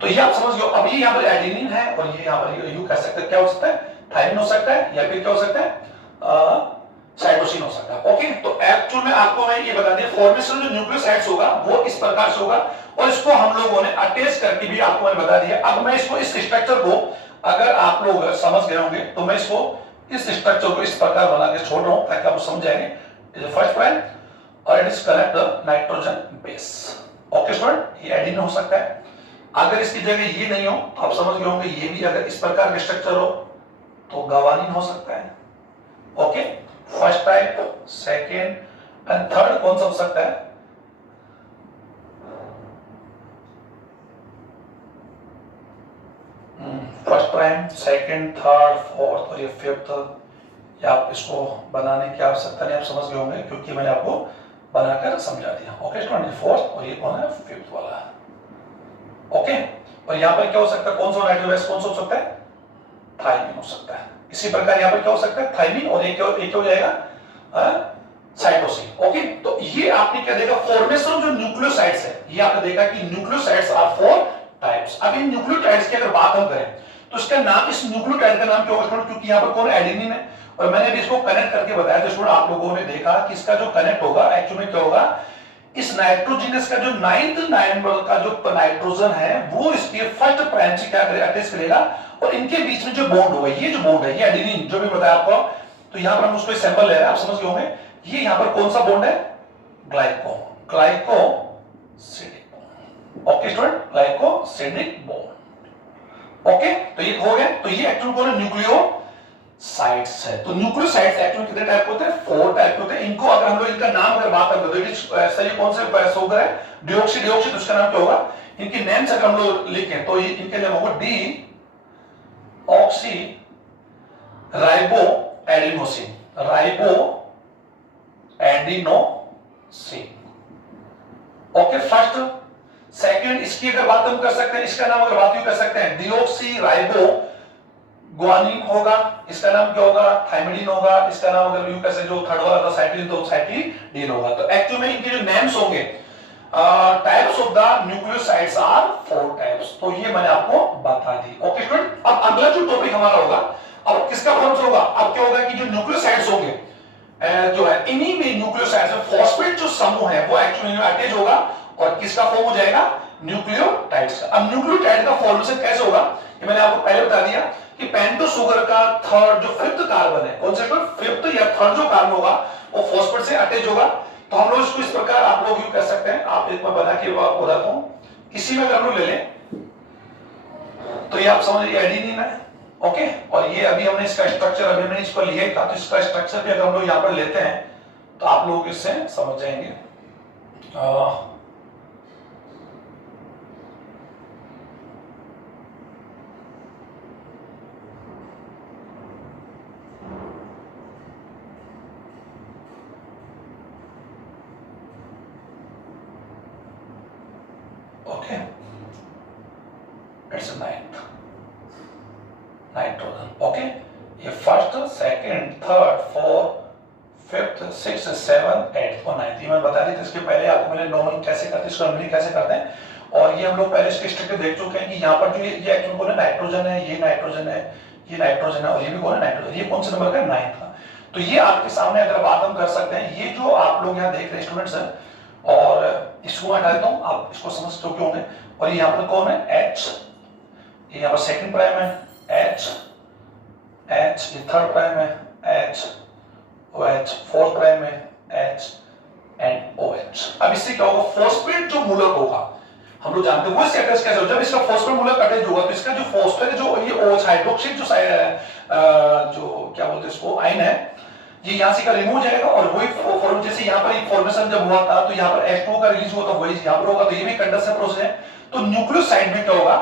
तो ये आप समझ गए। अब ये यहाँ पर एडेनिन है और ये यहाँ पर यू कह सकते हैं क्या हो सकता है, थायमिन हो सकता है या फिर क्या हो सकता है, साइटोसिन हो सकता है। ओके, तो एक्चुअल में आपको मैं ये बता दिया फॉर्मेशन जो न्यूक्लियोसाइड्स होगा वो इस प्रकार से होगा और इसको हम लोगों ने अटैच करके भी आपको मैंने बता दिया। अब मैं इसको इस स्ट्रक्चर को अगर आप लोग समझ गए होंगे तो मैं इसको इस स्ट्रक्चर को इस प्रकार बना के छोड़ रहा हूं ताकि आप समझ जाएंगे। फर्स्ट पॉइंट और it is connect the nitrogen base. Okay student, ये एडिन हो सकता है। अगर इसकी जगह ये नहीं हो तो आप समझ गए होंगे ये भी अगर इस प्रकार का स्ट्रक्चर हो तो गवानीन हो सकता है। Okay, first type, second and third कौन सा हो सकता है, first prime, second, third, fourth और ये फिफ्थ। या आप इसको बनाने की आवश्यकता नहीं, आप समझ गए होंगे क्योंकि मैंने आपको बनाकर समझा दिया। ओके स्टूडेंट, फोर्थ और ये कौन है, फिफ्थ वाला। ओके, और यहाँ पर क्या हो सकता है, कौन सा नाइट्रोजन कौन सा हो सकता है, थायमिन हो सकता है। इसी प्रकार यहाँ पर क्या हो सकता है, थायमिन और एक हो जाएगा साइटोसिन। ओके, तो ये आपने क्या देखा, फॉर्मेशन जो न्यूक्लियोसाइड्स है, ये आपने देखा कि न्यूक्लियोसाइड्स आर 4 टाइप्स। अब इन न्यूक्लियोटाइड्स की अगर बात हम करें तो इसका नाम, इस न्यूक्लियोटाइड का नाम क्या होगा स्टूडेंट, क्योंकि यहाँ पर कौन एडेनिन है और मैंने भी इसको कनेक्ट करके बताया तो स्टूडेंट आप लोगों ने देखा कि इसका जो कनेक्ट होगा एक्चुअली क्या होगा, इस नाइट्रोजनस का जो 9th नंबर का जो नाइट्रोजन है वो इसके फर्स्ट प्राइम से क्या करेगा, अटैच करेगा और इनके बीच में जो बॉन्ड होगा, ये जो बॉन्ड है ये एडेनिन जो भी बताया आपको। तो यहां पर हम उसको सैंपल ले रहे हैं, आप समझ गए होंगे। ये यहां पर कौन सा बॉन्ड है, glycosidic bond. Okay student, glycosidic bond. Okay, तो ये हो गया। तो ये एक्चुअली कौन है, न्यूक्लियोसाइड्स है। तो न्यूक्लियोसाइड्स एक्चुअली कितने टाइप होते हैं, 4 टाइप होते हैं। इनको अगर हम लोग इनका नाम अगर बात करें तो ऐसा ये कौन से शुगर है, डिऑक्सी, तो उसका नाम क्या होगा, इनके नेम्स अगर हम लोग लिखें तो इनके नाम होगा D oxy ribo adenosine, okay first. Second, इसकी अगर बात हम कर सकते हैं, इसका नाम अगर बात कर सकते हैं डिऑक्सी राइबो ग्वानिन होगा, इसका नाम क्या होगा, थाइमिडीन होगा। इसका नाम अगर यूं कैसे जो थर्ड वाला था साइक्लिन, तो साइक्लिडीन होगा। तो एक्चुअली में इनके जो नेम्स होंगे, types of the nucleosides are 4 types. तो ये मैंने आपको बता दी। ओके स्टूडेंट, अब अगला जो टॉपिक हमारा होगा, अब किसका फॉर्म होगा, अब क्या होगा कि जो न्यूक्लियोसाइड्स होंगे जो है, इन्हीं में न्यूक्लियोसाइड्स में फॉस्फेट जो समूह है वो एक्चुअली में अटैच होगा और किसका फॉर्म हो जाएगा, न्यूक्लियोटाइड्स का। अब न्यूक्लियोटाइड का फॉर्मेशन कैसे होगा, ये मैंने आपको पहले बता दिया कि पेंटो शुगर का थर्ड जो फिफ्थ कार्बन है, कौन सा फिफ्थ या थर्ड जो कार्बन होगा वो फॉस्फेट से अटैच होगा। तो हम लोग इसको इस प्रकार आप लोग यूं कह सकते हैं, आप एक बार बना के बताता हूं, किसी में अगर हम लोग ले लें तो ये आप समझ लीजिए एडेनिन है। ओके, और ये अभी हमने इसका स्ट्रक्चर अभी हमने इसको लिया था, तो इसका स्ट्रक्चर भी अगर हम लोग यहां पर लेते हैं तो आप लोग इससे समझ जाएंगे। Okay, it's nitrogen. ओके, ये first, second, third, fourth, fifth, six, seven, eight और नाइन्थ। मैं बता दी थी इसके पहले आपको मैंने नॉर्मल कैसे करते हैं, इसको नॉर्मली कैसे करते हैं। और ये हम लोग पहले इसके स्ट्रक्चर देख चुके हैं कि यहाँ पर जो ये एक्चुअली कौन है, नाइट्रोजन है, ये नाइट्रोजन है, ये नाइट्रोजन है और ये भी कौन है, नाइट्रोजन। ये कौन से नंबर का है, 9th का। तो ये आपके सामने अगर बात हम कर सकते हैं, ये जो आप लोग यहाँ देख रहे हैं स्टूडेंट्स हैं, और इसको मैं हटा देता हूँ, आप इसको समझ चुके होंगे। और ये यहाँ पर कौन है, H, ये यहाँ पर सेकंड प्राइम है H, ये थर्ड प्राइम है H, OH, फोर्थ प्राइम है H एंड OH। अब इससे क्या होगा, फॉस्फेट जो मूलक होगा हम लोग जानते हैं वो इससे अटैच कैसे होगा, जब इसका फॉस्फेट मूलक अटैच होगा तो इसका जो फॉस्फेट जो ये OH हाइड्रोक्सिल जो क्या बोलते हैं इसको, आयन है, ये यहां से का रिमूव हो जाएगा और वही फॉर्म, जैसे यहां पर फॉर्मेशन जब हुआ था तो यहां पर H2O का रिलीज हुआ था, वही यहां पर होगा। तो ये भी कंडक्शन प्रोसेस है। तो न्यूक्लियोसाइड में क्या होगा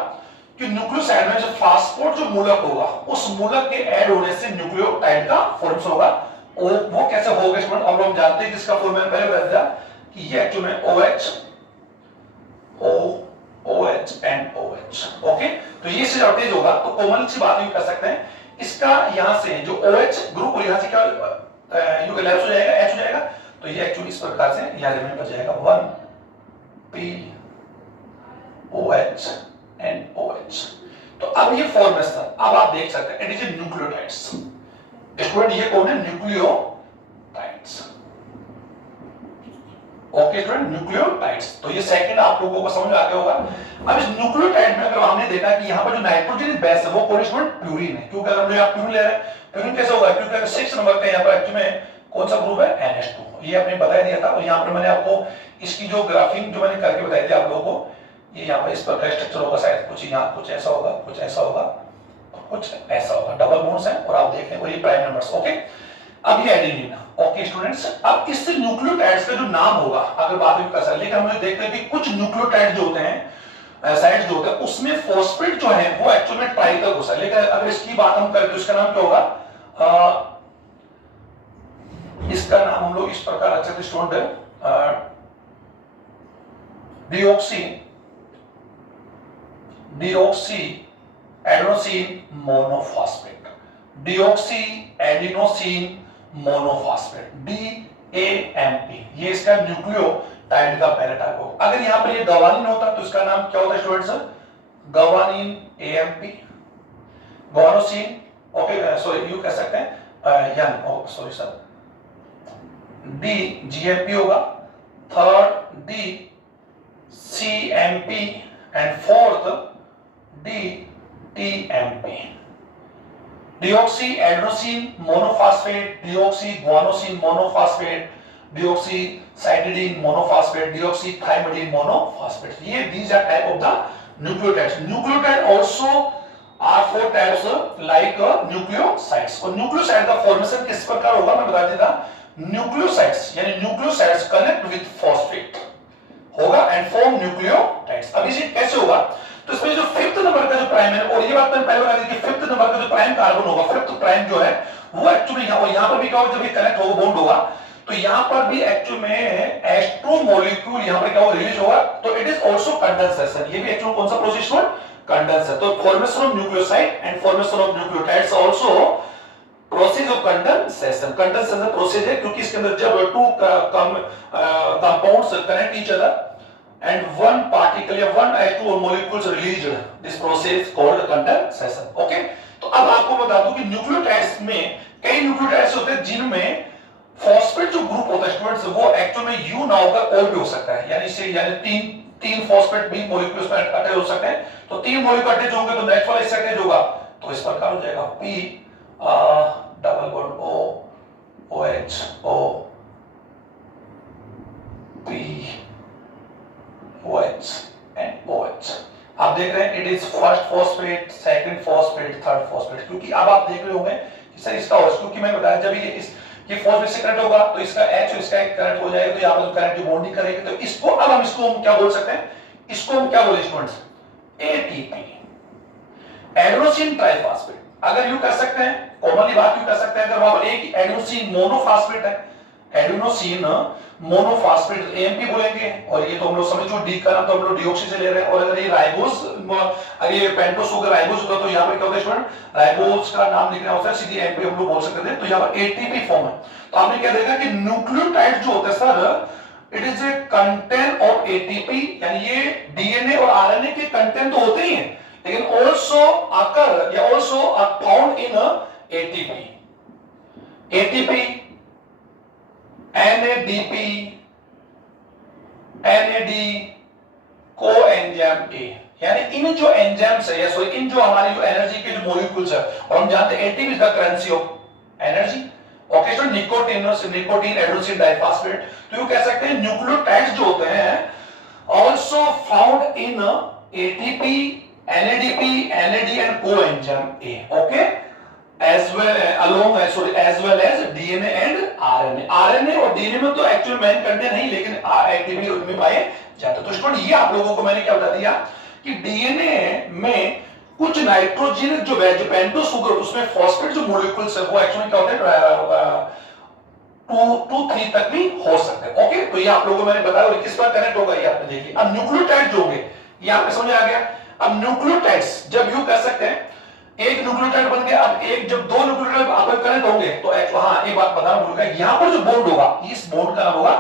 कि न्यूक्लियोसाइड में जो फास्फोट जो मूलक होगा उस मूलक के ऐड होने से न्यूक्लियोटाइड का फॉर्मेशन होगा। वो कैसे होगा स्टूडेंट, अब हम जानते हैं किसका फुल मैंने पहले बता दिया कि ये एक्चुअली में OH OH and OH। Okay, तो ये से जब तेज होगा तो कॉमन सी बात यू कर सकते हैं, इसका यहां से जो OH ग्रुप और यहां से क्या यू का लैप्स हो जाएगा, H हो जाएगा, तो ये एक्चुअली इस प्रकार से यहां रिमेन बच जाएगा 1P OH एंड OH। तो अब ये फॉर्मेशन अब आप देख सकते हैं, it is A nucleotides. Student ये कौन है, न्यूक्लियोटाइड्स। Okay student, nucleotides. तो ये सेकंड आप लोगों को समझ में आ गया होगा। अब इस न्यूक्लियोटाइड में अगर हमने देखा कि यहाँ पर जो नाइट्रोजन बेस है वो कौन स्टूडेंट, प्यूरिन है। क्योंकि अगर हम यहाँ प्यूरिन ले रहे हैं, प्यूरिन कैसे होगा, क्योंकि अगर 6 नंबर का यहाँ पर एक्चुअली में कौन सा ग्रुप है, NH2, ये आपने बता दिया था। और यहाँ पर मैंने आपको इसकी जो ग्राफिंग जो मैंने करके बताई थी आप लोगों को, ये यहाँ पर इस प्रकार स्ट्रक्चर होगा, शायद कुछ यहाँ कुछ ऐसा होगा, कुछ ऐसा होगा, कुछ ऐसा होगा, डबल बॉन्ड्स हैं और आप देखें ये प्राइम नंबर्स। ओके, अब ये एडेनिन। ओके स्टूडेंट्स, अब इससे न्यूक्लियोटाइड्स का जो नाम होगा अगर बात भी कर सकते, लेकिन हम लोग देखते हैं कि कुछ न्यूक्लियोटाइड जो होते हैं साइड्स जो होते हैं उसमें फॉस्फेट जो है वो एक्चुअली में ट्राई तक होता है। लेकिन अगर इसकी बात हम करें तो इसका नाम क्या होगा, इसका नाम हम लोग इस प्रकार रख सकते student, deoxy adenosine monophosphate, deoxy adenosine monophosphate, DAMP, ये इसका न्यूक्लियोटाइड का पहला टाइप होगा। अगर यहां पर ये गवानीन होता तो इसका नाम क्या होता है students, guanine AMP, guanosine, okay sorry you कह सकते हैं यन, सॉरी सर, DGMP होगा, third DCMP and fourth DTMP, deoxy adenosine monophosphate, deoxy guanosine monophosphate, deoxy cytidine monophosphate, deoxy thymidine monophosphate. ये these are type of the nucleotides. Nucleotide also are 4 types like nucleosides. और nucleoside का formation किस प्रकार होगा मैं बता देता, nucleosides यानी न्यूक्लियोसाइड्स कनेक्ट विद फॉस्फेट होगा एंड फॉर्म न्यूक्लियोटाइड्स। अब इसे कैसे होगा, तो इसमें जो 5th नंबर का जो प्राइम है, और ये बात मैंने पहले बता दी कि 5th नंबर का जो प्राइम कार्बन होगा, 5th प्राइम जो है वो एक्चुअली यहां पर भी क्या होगा, जब ये कनेक्ट होगा बॉन्ड होगा तो यहां पर भी एक्चुअली में एस्ट्रो मॉलिक्यूल यहां पर क्या होगा, रिलीज होगा। तो इट इज आल्सो कंडेंसेशन, ये भी एक्चुअली कौन सा प्रोसेस है, कंडेंसेशन। तो formation of nucleoside and formation of nucleotides also process of condensation. Condensation process है क्योंकि इसके अंदर जब two compounds connect each other and one particle या one H2O molecules released, this process called condensation. Okay, तो अब आपको बता दूं कि न्यूक्लियोटाइड्स में कई न्यूक्लियोटाइड्स होते हैं जिनमें फॉस्फेट जो ग्रुप होता है स्टूडेंट्स वो एक्चुअल में U ना होकर और भी हो सकता है, यानी से यानी तीन फॉस्फेट भी मॉलिक्यूल्स में अटैच हो सकते हैं। तो 3 मॉलिक्यूल अटैच होंगे तो नेक्स्ट वाला इससे अटैच होगा तो इस प्रकार हो जाएगा P double bond O OH O P OH and OH। आप देख रहे हैं it is first phosphate, second phosphate, third phosphate. क्योंकि अब आप देख रहे होंगे कि सर इसका OH, क्योंकि मैंने बताया जब ये फॉस्फेट से कनेक्ट होगा तो इसका H और इसका कनेक्ट हो जाएगा, तो यहाँ पर कनेक्ट जो बॉन्डिंग करेंगे तो इसको अब हम इसको क्या बोल सकते हैं, इसको हम क्या बोले स्टूडेंट्स, ATP, एडेनोसिन ट्राइफॉस्फेट। अगर यूं कर सकते हैं, कॉमनली बात यूं कर सकते हैं, अगर वहां पर एक एडेनोसिन मोनोफॉस्फेट है, एडेनोसिन मोनोफॉस्फेट AMP बोलेंगे, और ये तो हम लोग समझो डी का नाम तो हम लोग डिऑक्सी से ले रहे हैं। और अगर ये राइबोज, अगर ये पेंटोस शुगर राइबोज होता तो यहाँ पर क्या होता है स्टूडेंट, राइबोज का नाम लिखना होता है, सीधी AMP हम लोग बोल सकते थे। तो यहाँ पर ATP फॉर्म है। तो आपने क्या देखा कि न्यूक्लियोटाइड जो होता है sir, it is a content of ATP, यानी ये DNA और RNA के कंटेंट तो होते ही हैं, लेकिन also occur या also are found in ATP, NADP, NAD, coenzyme A, यानी इन जो एंजाइम्स है या सॉरी इन जो हमारी जो एनर्जी के जो मॉलिक्यूल्स है, और हम जानते हैं ATP is the currency of energy. Okay, तो निकोटीन एडेनोसिन डाइफॉस्फेट, तो यू कह सकते हैं न्यूक्लियोटाइड्स जो होते हैं also found in ATP, NADP, NAD and coenzyme A. Okay, as well as DNA and RNA। RNA और DNA में तो एक्चुअल मेन कंटेंट नहीं, लेकिन ATP में पाए जाते हैं। तो स्टूडेंट ये आप लोगों को मैंने क्या बता दिया कि DNA में कुछ नाइट्रोजन जो पेंटोस शुगर उसमें फॉस्फेट जो मॉलिक्यूल्स है वो एक्चुअली क्या होते हैं, 2 3 तक भी हो सकते हैं। ओके, तो ये आप लोगों को मैंने बताया, और किस पर कनेक्ट होगा ये आपने देखिए। अब न्यूक्लियोटाइड जो होंगे ये आपको समझ आ गया। अब न्यूक्लियोटाइड्स जब यूं कह सकते हैं एक न्यूक्लियोटाइड बन गया, अब एक जब दो न्यूक्लियोटाइड आपस में कनेक्ट होंगे तो हाँ एक बात बताना भूल गया, यहां पर जो बॉन्ड होगा इस बॉन्ड का नाम होगा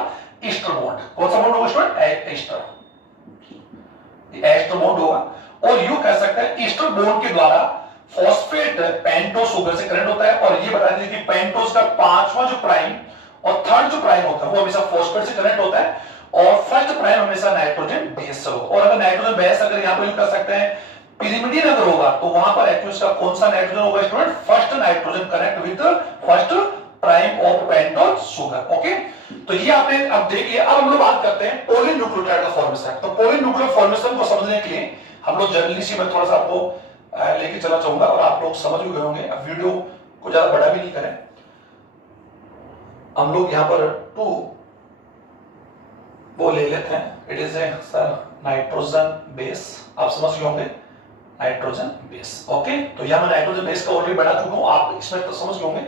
ईस्टर बॉन्ड। कौन सा बॉन्ड होगा स्टूडेंट? ईस्टर, एस्टर बॉन्ड होगा। और यूं कह सकते हैं ईस्टर बॉन्ड के द्वारा फॉस्फेट पेंटोस शुगर से कनेक्ट होता है। और ये बता दीजिए कि पेंटोस का पांचवा जो प्राइम और थर्ड जो प्राइम होता है वो हमेशा फॉस्फेट से कनेक्ट होता है, और फर्स्ट प्राइम हमेशा नाइट्रोजन बेस से होगा। और अगर नाइट्रोजन बेस अगर यहां पर यूं कर सकते हैं पिरिमिडीन अगर होगा तो वहां पर एक्चुअली इसका कौन सा नाइट्रोजन होगा student? First nitrogen connect with first prime of pentose sugar. Okay, तो ये आपने अब देख लिया। अब हम लोग बात करते हैं पॉलीन्यूक्लियोटाइड का फॉर्मेशन। तो पॉलीन्यूक्लियर फॉर्मेशन को समझने के लिए हम लोग जल्दी से मैं थोड़ा सा आपको लेके चला चाहूंगा, और आप लोग समझ भी गए होंगे। अब वीडियो को ज्यादा बड़ा भी नहीं करें, हम लोग यहां पर 2 वो ले लेते हैं। It is A sir nitrogen base, आप समझ गए होंगे नाइट्रोजन बेस। ओके, तो यहां मैं नाइट्रोजन बेस का ऑलरेडी बना चुका हूं, आप इसमें तो समझ गए होंगे।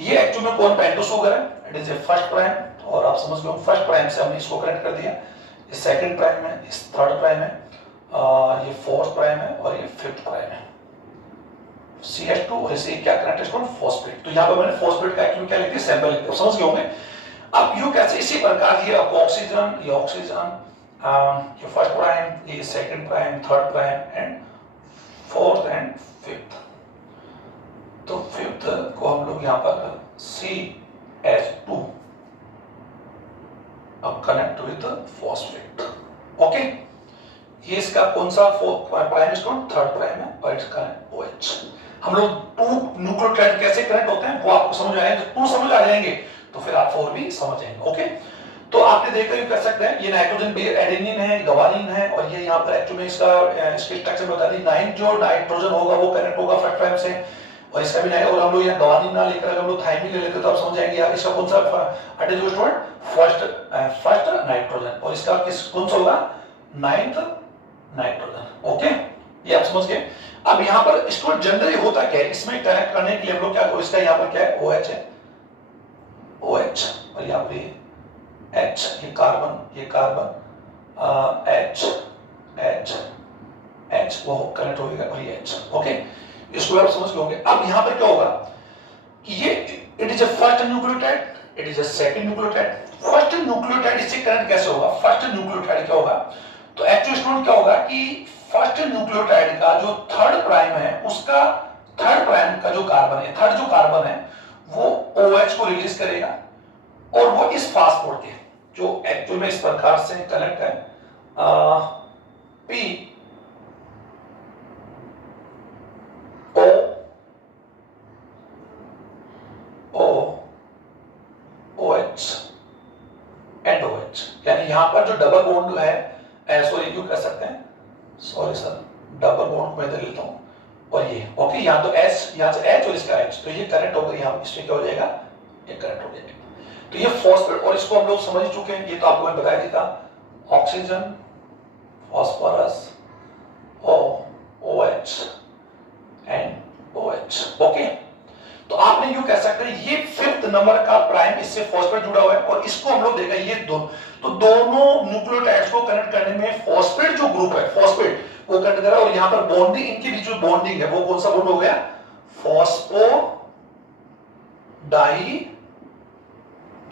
ये एक्चुअली में कौन पेंटोस शुगर है, it is A first prime, और आप समझ गए फर्स्ट प्राइम से हमने इसको कनेक्ट कर दिया। ये सेकंड प्राइम है, इस थर्ड प्राइम है, ये फोर्थ प्राइम है, और ये फिफ्थ प्राइम है CH2, और इसे क्या कनेक्ट है फॉस्फेट। तो यहां पर मैंने फॉस्फेट का एक्चुअली क्या लिख दिया सैंपल लिख दिया, समझ गए होंगे। अब यू कैसे इसी प्रकार ये ऑक्सीजन, ये ऑक्सीजन, ये फर्स्ट प्राइम, ये second prime, third prime and fourth and fifth. तो फिफ्थ को हम लोग यहां पर CH2 अब कनेक्ट विद फॉस्फेट। ओके, ये इसका कौन सा प्राइम स्टोन? थर्ड प्राइम है, और इसका OH। हम लोग 2 न्यूक्लियोटाइड कैसे कनेक्ट होते हैं वो आपको समझ आएगा। जब 2 समझ आ जाएंगे तो फिर आप 4 भी समझ जाएंगे। ओके, तो आपने देखकर ये कर सकते हैं, ये नाइट्रोजन बेस एडेनिन है, गवानीन है, और ये यहाँ पर एक्चुअली इसका इसके स्ट्रक्चर बता दी। 9 जो नाइट्रोजन होगा वो कनेक्ट होगा फर्स्ट प्राइम से, और इसका भी 9। और हम लोग यहाँ गवानीन ना लेकर अगर हम लोग थाइमिन ले लेते तो आप समझ जाएंगे यार इसका कौन सा जो स्टूडेंट फर्स्ट नाइट्रोजन, और इसका किस कौन सा होगा? 9th nitrogen. ओके, ये आप समझ गए। अब यहाँ पर स्टूडेंट जनरली होता क्या है, इसमें कनेक्ट करने के लिए हम लोग क्या, इसका यहाँ पर क्या है OH है, OH, और यहाँ पे H, ये कार्बन H H H वो कनेक्ट हो गया, और ये H। ओके, इसको आप समझ गए होंगे। अब यहाँ पर क्या होगा कि ये it is a first nucleotide, it is a second nucleotide. First nucleotide इससे कनेक्ट कैसे होगा? फर्स्ट न्यूक्लियोटाइड क्या होगा, तो एक्चुअली स्टूडेंट क्या होगा कि फर्स्ट न्यूक्लियोटाइड का जो थर्ड प्राइम है उसका थर्ड प्राइम का जो कार्बन है, थर्ड जो कार्बन है वो OH को रिलीज करेगा, और वो इस फास्फोर्ड के जो एक्चुअल में इस प्रकार से कनेक्ट है P OH एंड OH, यानी यहां पर जो डबल बॉन्ड है, सॉरी यू कह सकते हैं, सॉरी सर डबल बॉन्ड को मैं इधर लेता हूं, और ये ओके, यहां तो S, यहां से H और इसका H, तो ये कनेक्ट होकर यहां इसमें क्या हो जाएगा, ये कनेक्ट हो जाएगा। तो ये फॉस्फेट, और इसको हम लोग समझ चुके हैं, ये तो आपको मैं बताया ही था, oxygen, phosphorus, OH and OH। Okay, तो आपने यूं कह सकते हैं ये 5th नंबर का प्राइम इससे फॉस्फेट जुड़ा हुआ है, और इसको हम लोग देखा ये दोनों, तो दोनों न्यूक्लियोटाइड्स को कनेक्ट करने में फॉस्फेट जो ग्रुप है, फॉस्फेट वो कनेक्ट कर रहा है, और यहां पर बॉन्डिंग, इनके बीच में बॉन्डिंग है, वो कौन सा बॉन्ड हो गया? Phospho die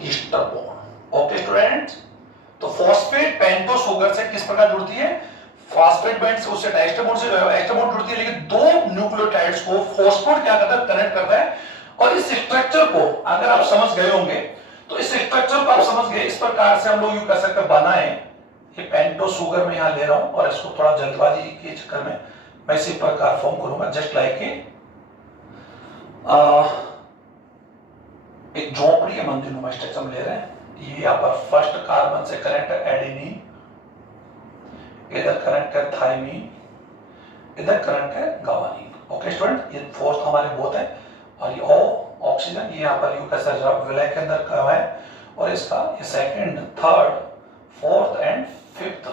Easter bond. Okay students, तो फॉस्फेट पेंटोस शुगर से किस प्रकार जुड़ती है? फॉस्फेट बॉन्ड से, उससे डाइस्टर बॉन्ड से एस्टर बॉन्ड जुड़ती है, लेकिन दो न्यूक्लियोटाइड्स को फॉस्फेट क्या करता है? कनेक्ट करता है। और इस स्ट्रक्चर को अगर आप समझ गए होंगे तो इस स्ट्रक्चर को आप समझ गए, इस प्रकार से हम लोग यूं कह सकते हैं बनाए। ये पेंटोस शुगर में यहां ले रहा हूं, और इसको थोड़ा जल्दबाजी के चक्कर में मैं इसी प्रकार फॉर्म करूंगा, जस्ट लाइक एक झोपड़ी के मंदिर नुमा स्ट्रक्चर में ले रहे हैं। ये यहाँ पर फर्स्ट कार्बन से कनेक्ट है एडेनिन, इधर कनेक्ट है थाइमिन, इधर कनेक्ट है गवानीन। ओके स्टूडेंट, ये फोर्थ हमारे बोथ है, और ये O ऑक्सीजन, ये यहाँ पर यू कैसे विलय के अंदर का है, और इसका ये second, third, fourth and fifth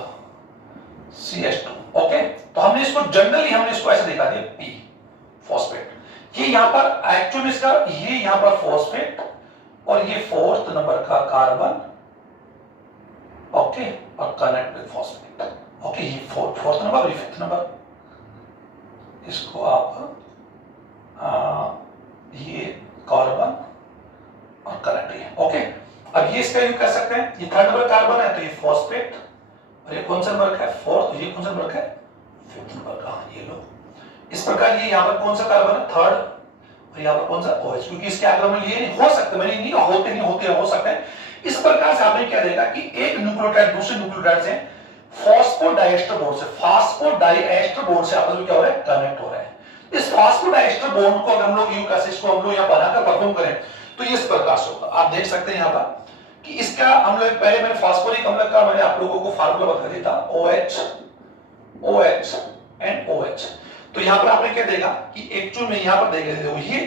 CH2। Okay, तो हमने इसको जनरली हमने इसको ऐसे दिखा दिया P फॉस्फेट। ये यहाँ पर एक्चुअली इसका ये यहाँ पर फॉस्फेट, और ये फोर्थ नंबर का कार्बन, ओके, और कनेक्ट विद फॉस्फेट, ओके। ये फोर्थ नंबर और ये फिफ्थ नंबर, इसको आप ये कार्बन और कनेक्ट है, ओके। अब ये इसका यूज कर सकते हैं, ये थर्ड नंबर कार्बन है तो ये फॉस्फेट, और ये कौन सा नंबर का है, फोर्थ, ये कौन सा नंबर का है, फिफ्थ नंबर का, ये लो। इस प्रकार ये यहाँ पर कौन सा कार्बन है, थर्ड, और यहाँ पर कौन सा OH, क्योंकि इसके आगे में ये नहीं हो सकता, मैंने नहीं कहा होते नहीं होते, हो सकते हैं। इस प्रकार से आपने क्या देगा कि एक न्यूक्लियोटाइड दूसरे न्यूक्लियोटाइड से फॉस्फोडाइएस्टर बॉन्ड से, फास्फोडाइएस्टर बॉन्ड से आपस में क्या हो रहा है, कनेक्ट हो रहा है। इस फास्फोडाइएस्टर बॉन्ड को अगर हम लोग यूज कर इसको हम लोग यहाँ बनाकर परफॉर्म करें तो ये इस प्रकार से होगा। आप देख सकते हैं यहाँ पर कि इसका हम लोग पहले मैंने फास्फोरिक अम्ल का मैंने आप लोगों को फार्मूला बता दिया था, OH OH एंड OH। तो यहाँ पर आपने क्या देगा कि एक्चुअल में यहाँ पर देख देखो ये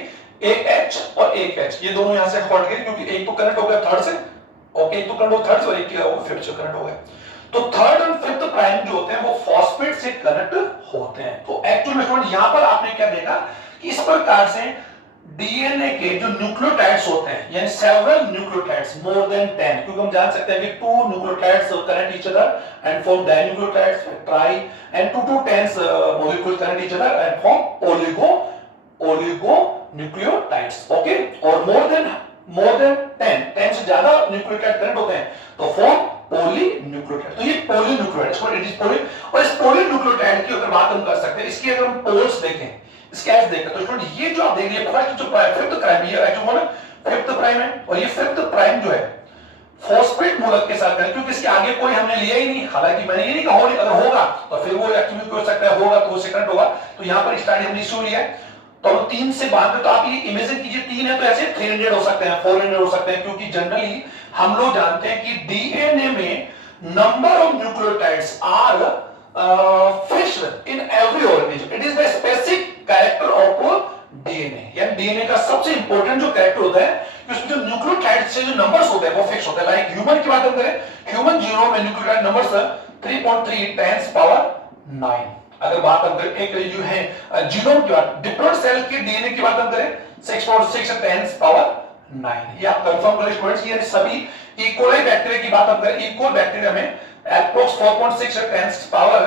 एक H और एक H, ये दोनों यहाँ से हट गए क्योंकि एक तो कनेक्ट हो गया थर्ड से, ओके, एक तो कनेक्ट हो थर्ड से और एक क्या हो फिफ्थ से कनेक्ट हो गया। तो थर्ड एंड फिफ्थ प्राइम जो होते हैं वो फॉस्फेट से कनेक्ट होते हैं। तो एक्चुअल में स्टूडेंट यहाँ पर आपने क्या देखा कि इस प्रकार से डीएनए के जो न्यूक्लियोटाइड्स होते हैं, यानी सेवरल न्यूक्लियोटाइड्स मोर देन 10, क्योंकि हम जान सकते हैं कि 2 nucleotides connect each other and form dinucleotides, tri, and 2 to 10 molecules connect each other and form oligonucleotides, okay, और more than 10 से ज्यादा न्यूक्लियोटाइड कनेक्ट होते हैं तो फॉर्म पॉलीन्यूक्लियोटाइड। तो ये पॉलीन्यूक्लियोटाइड, इट इज पॉली, और इस पॉलीन्यूक्लियोटाइड की अगर बात हम कर सकते हैं, इसकी अगर हम पोल्स देखें, स्केच देखें, तो स्टूडेंट ये जो आप देख रहे हैं फर्स्ट जो फिफ्थ प्राइम, ये एक्चुअली फिफ्थ प्राइम है, और ये फिफ्थ प्राइम जो है फॉस्फेट मूलक के साथ करें, क्योंकि इसके आगे कोई हमने लिया ही नहीं। हालांकि मैंने ये नहीं कहा अगर होगा तो फिर वो एक्टिवेट हो सकता है, होगा तो वो सेकंड होगा। तो यहां पर स्टार्टिंग हमने इशू लिया है तो 3 से बांध, तो आप ये इमेजिन कीजिए 3 है तो ऐसे 300 हो सकते हैं, 400 हो सकते हैं, क्योंकि जनरली हम लोग जानते हैं कि डीएनए में number of nucleotides are fixed in every organism, it is the specific character of DNA. यानी डीएनए का सबसे इंपॉर्टेंट जो कैरेक्टर होता है कि उसमें जो न्यूक्लियोटाइड से जो नंबर्स होते हैं वो फिक्स होते हैं। लाइक ह्यूमन की बात हम करें, ह्यूमन जीनोम में न्यूक्लियोटाइड नंबर्स 3.3 10 पावर 9। अगर बात हम करें एक जो है जीनोम की बात, डिफरेंट सेल के डीएनए की बात हम करें 6.6 10 पावर 9। ये आप कंफर्म करें स्टूडेंट्स, ये सभी इकोलाई बैक्टीरिया की बात हम करें, इको बैक्टीरिया में एप्रोक्स 4.6 10 पावर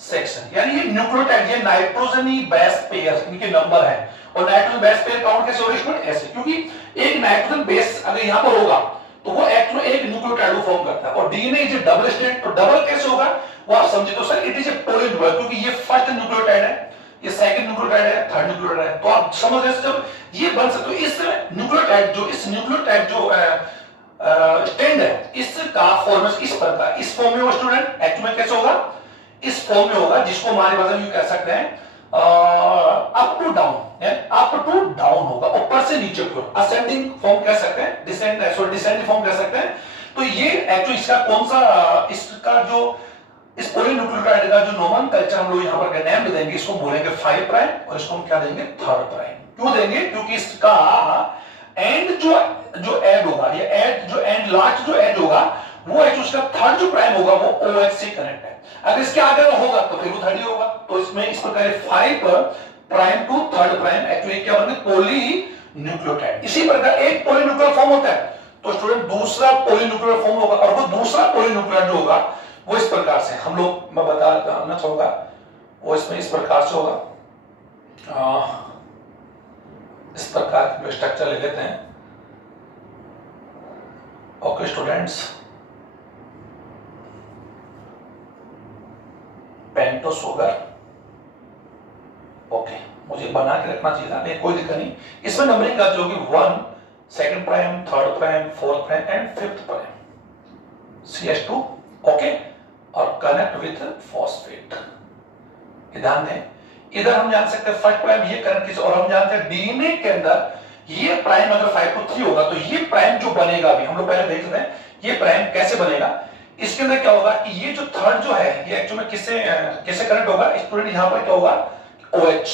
6, यानी ये न्यूक्लियोटाइड, ये नाइट्रोजनी बेस पेयर इनके नंबर है। और नाइट्रोजन बेस पेयर काउंट कैसे होगा स्टूडेंट, ऐसे, क्योंकि एक नाइट्रोजन बेस अगर यहां पर होगा तो वो एक्चुअली एक न्यूक्लियोटाइड को फॉर्म करता है, और डीएनए इज डबल स्ट्रैंड, तो डबल कैसे होगा वो आप समझे तो sir it is A polynucleotide, क्योंकि ये फर्स्ट न्यूक्लियोटाइड है, ये सेकंड न्यूक्लियोटाइड है, थर्ड न्यूक्लियोटाइड है। तो आप समझ रहे जब ये बन सकते हो इस न्यूक्लियोटाइड जो स्टैंड है इसका फॉर्मेशन इस प्रकार, इस फॉर्म में वो स्टूडेंट एक्चुअली कैसे होगा, इस फॉर्म में होगा, जिसको हमारे भाषा में कह सकते हैं अप टू डाउन होगा, ऊपर से नीचे की ओर, असेंडिंग फॉर्म कह सकते हैं, डिसेंडिंग फॉर्म कह सकते हैं। तो ये एक्चुअली इसका कौन सा, इसका जो इस पॉलीन्यूक्लियोटाइड का जो नोमेनक्लेचर हम लोग यहां पर नेम देंगे, इसको बोलेंगे 5 प्राइम और इसको हम क्या देंगे 3 प्राइम। क्यों देंगे, क्योंकि इसका एंड जो एड होगा, ये एड जो एंड लास्ट जो एड होगा वो एक्चुअली उसका थर्ड जो प्राइम होगा वो OH से कनेक्ट है। अगर इसके आगे होगा तो फिर वो थर्ड ही होगा। तो इसमें इस प्रकार 5 प्राइम टू 3 प्राइम एक्चुअली क्या बनेगा, पॉलीन्यूक्लियोटाइड। इसी प्रकार एक पॉलीन्यूक्लियर फॉर्म होता है तो स्टूडेंट दूसरा पॉलीन्यूक्लियर फॉर्म होगा, और वो दूसरा पॉलीन्यूक्लियर जो होगा वो इस प्रकार से हम लोग मैं बताना चाहूंगा, वो इसमें इस प्रकार से होगा, इस प्रकार जो स्ट्रक्चर ले लेते हैं। ओके स्टूडेंट्स, पेंटो शुगर, ओके, मुझे बना के रखना चाहिए था, कोई दिक्कत नहीं। इसमें नंबरिंग का जो कि 1 second prime, third prime, fourth prime and fifth prime, CH2, okay, और कनेक्ट विथ फॉस्फेट। ध्यान दें, इधर हम जान सकते हैं फर्स्ट प्राइम ये कनेक्ट किस, और हम जानते हैं डीएनए के अंदर ये प्राइम अगर 5 to 3 होगा तो ये प्राइम जो बनेगा, अभी हम लोग पहले देख रहे हैं ये प्राइम कैसे बनेगा। इसके अंदर क्या होगा कि ये जो थर्ड जो है ये एक्चुअली किससे कनेक्ट होगा स्टूडेंट, यहां पर क्या होगा OH,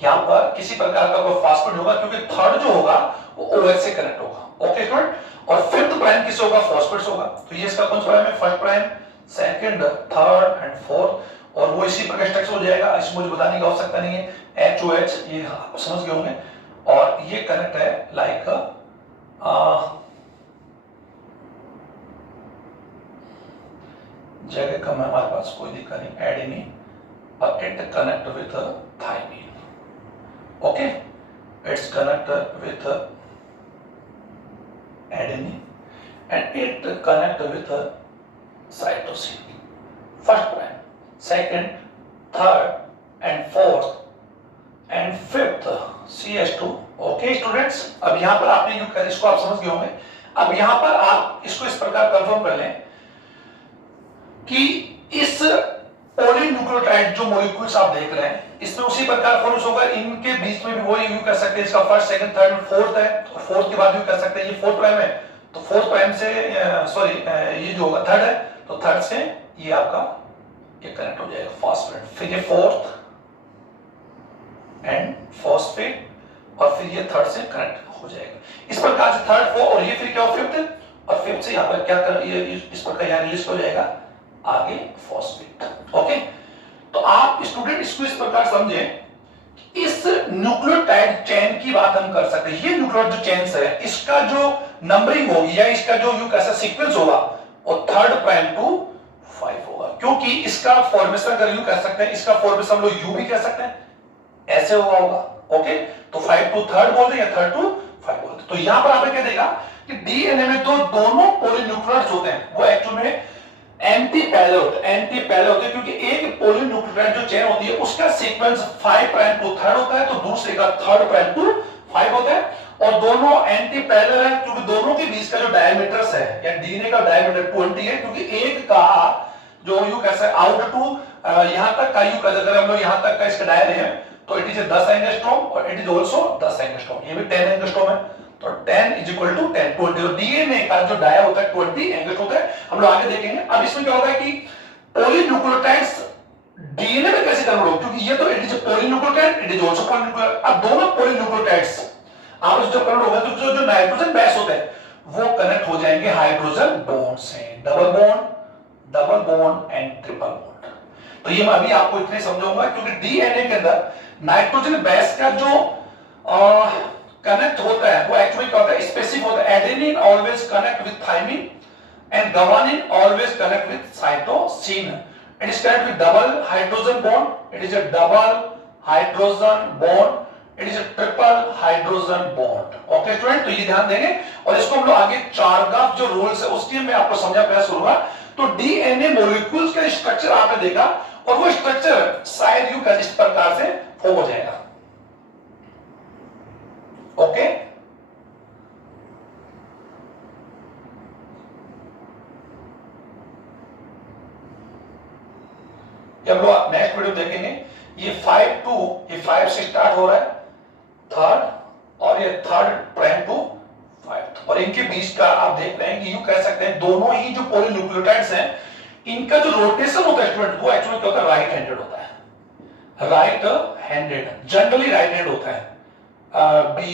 यहां पर किसी प्रकार का कोई फास्फेट होगा, क्योंकि थर्ड जो होगा वो OH से कनेक्ट होगा, ओके स्टूडेंट। और फिफ्थ प्राइम किससे होगा, फॉस्फेट से होगा। तो ये इसका कौन सा प्राइम है, first prime, second, third and fourth, और वो इसी प्रकार स्ट्रक्चर हो जाएगा। इसमें मुझे बताने की आवश्यकता नहीं है, HOH ये आप समझ गए होंगे। और ये कनेक्ट है लाइक जगह कम है हमारे पास, कोई दिक्कत नहीं, एडेनिन और it connect with thymine, okay, it's connect with adenine and it connect with cytosine, first prime, second, third and fourth and fifth CH2, okay students. अब यहां पर आपने इसको आप समझ गए होंगे। अब यहां पर आप इसको इस प्रकार कंफर्म कर लें कि इस पॉलीन्यूक्लियोटाइड जो मॉलिक्यूल्स आप देख रहे हैं इसमें उसी प्रकार फॉर्म्स होगा, इनके बीच में भी वो यू कर सकते हैं, इसका फर्स्ट सेकंड थर्ड फोर्थ है, तो फोर्थ के बाद यू कर सकते हैं, ये फोर्थ प्राइम है तो फोर्थ प्राइम से सॉरी ये जो होगा थर्ड है तो थर्ड से ये आपका ये कनेक्ट हो जाएगा फॉस्फेट, फिर ये फोर्थ एंड फॉस्फेट और फिर ये थर्ड से कनेक्ट हो जाएगा। इस प्रकार से थर्ड फोर्थ और ये फिर क्या हो फिफ्थ, और फिफ्थ से यहां पर क्या कर ये इस प्रकार यहां रिलीज हो जाएगा आगे फॉस्फेट, ओके। तो आप स्टूडेंट इसको इस प्रकार समझें, इस न्यूक्लियोटाइड चेन की बात हम कर सकते हैं। ये न्यूक्लियोटाइड जो चेन्स है इसका जो नंबरिंग होगी या इसका जो यू कैसा सीक्वेंस होगा वो 3 प्राइम टू 5 होगा, क्योंकि इसका फॉर्मेशन अगर यू कह सकते हैं, इसका फॉर्मेशन हम लोग यू भी कह सकते हैं, ऐसे होगा, ओके। तो 5 टू 3 बोल दें या 3 टू 5 बोल दें। तो यहां पर आपने क्या देगा कि डीएनए में तो दोनों पॉलीन्यूक्लियोटाइड्स होते हैं, वो एक्चुअली में एंटी पैरेलल होते हैं, क्योंकि एक पॉलीन्यूक्लियोटाइड जो चेन होती है उसका सीक्वेंस 5 प्राइम टू 3 होता है, तो दूसरे का 3 प्राइम टू 5 होता है, और दोनों एंटी पैरेलल है क्योंकि दोनों के बीच का जो डायमीटर्स है या डीएनए का डायमीटर 20 है, क्योंकि एक का जो यू कैसे आउट टू यहां तक का यू कैसे, अगर हम लोग यहां तक का इसका डायर है तो इट इज 10 एंगस्ट्रॉम और इट इज आल्सो 10 एंगस्ट्रॉम, ये भी 10 एंगस्ट्रॉम है, तो 10 इज इक्वल टू 10 20, और डीएनए का जो डाया होता है 20 एंगस्ट्रॉम होता है, हम लोग आगे देखेंगे। अब इसमें क्या होता है कि पॉलीन्यूक्लियोटाइड्स डीएनए में कैसे कन्वर्ट होगा, क्योंकि ये तो it is polynucleotide, it is also polynucleotide. अब दोनों पॉलीन्यूक्लियोटाइड्स आप जो कन्वर्ट होगा तो जो नाइट्रोजन बेस होते हैं वो कनेक्ट हो जाएंगे हाइड्रोजन बॉन्ड से, double bond and triple bond. तो ये मैं अभी आपको इतने समझाऊंगा, क्योंकि डीएनए के अंदर नाइट्रोजन बेस का जो कनेक्ट होता है वो एक्चुअली क्या होता है, स्पेसिफिक होता है। Adenine always connect with thymine and guanine always connect with cytosine. It is connect with double hydrogen bond. It is a double hydrogen bond. It is a triple hydrogen bond. Okay student, तो ये ध्यान देंगे और इसको हम लोग आगे चारगाफ जो रूल्स है उसके मैं आपको समझा प्रयास करूंगा। तो डीएनए मॉलिक्यूल्स का स्ट्रक्चर आपने देखा और वो स्ट्रक्चर शायद यू इस प्रकार से फॉर्म हो जाएगा, ओके। हम लोग नेक्स्ट वीडियो देखेंगे, ये 5 से स्टार्ट हो रहा है थर्ड, और ये थर्ड प्राइम टू 5, और इनके बीच का आप देख रहे हैं कि यू कह सकते हैं दोनों ही जो पॉलीन्यूक्लियोटाइड्स हैं इनका जो रोटेशन होता है स्टूडेंट वो एक्चुअली क्या होता है, राइट हैंडेड होता है, right handed, generally right hand होता है। B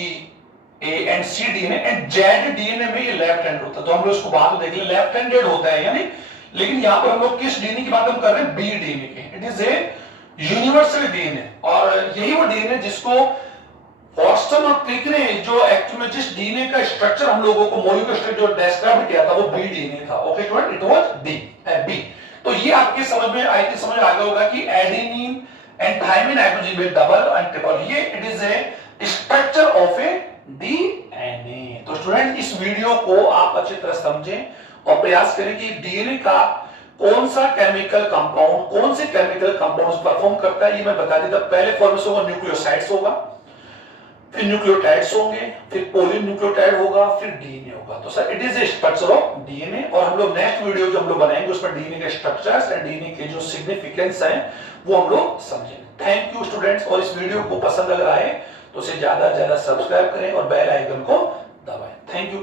A and C DNA and Z DNA में ये लेफ्ट हैंड होता है, तो हम लोग इसको बाद में देख लें, लेफ्ट हैंडेड होता है यानी, लेकिन यहां पर हम लोग किस डीएनए की बात हम कर रहे हैं, बी डीएनए की। It is a universal DNA, और यही वो डीएनए जिसको फॉस्टन और क्रिक ने जो एक्चुअली जिस डीएनए का स्ट्रक्चर हम लोगों को मॉलिक्यूलर स्ट्रक्चर जो डिस्क्राइब किया था वो बी डीएनए था, okay student, it was B. तो ये आपके समझ में आई थी, समझ आ गया होगा कि एडेनिन एंड थाइमिन नाइट्रोजन में डबल एंड ट्रिपल, ये it is a structure of A DNA. तो स्टूडेंट इस वीडियो को आप अच्छी तरह समझें और प्रयास करें कि डीएनए का कौन सा केमिकल कंपाउंड, कौन से केमिकल कंपाउंड्स परफॉर्म करता है, ये मैं बता देता। पहले फॉर्मेशन होगा न्यूक्लियोसाइड्स होगा, फिर न्यूक्लियोटाइड्स होंगे, फिर पॉलीन्यूक्लियोटाइड होगा, फिर डीएनए होगा। तो sir it is a structure of DNA, और हम लोग नेक्स्ट वीडियो जो हम लोग बनाएंगे उसमें डीएनए के स्ट्रक्चर्स एंड डीएनए के जो सिग्निफिकेंस हैं वो हम लोग समझेंगे। थैंक यू स्टूडेंट्स, और इस वीडियो को पसंद अगर आए तो उसे ज्यादा से ज्यादा सब्सक्राइब करें और बेल आइकन को दबाएं। Thank you.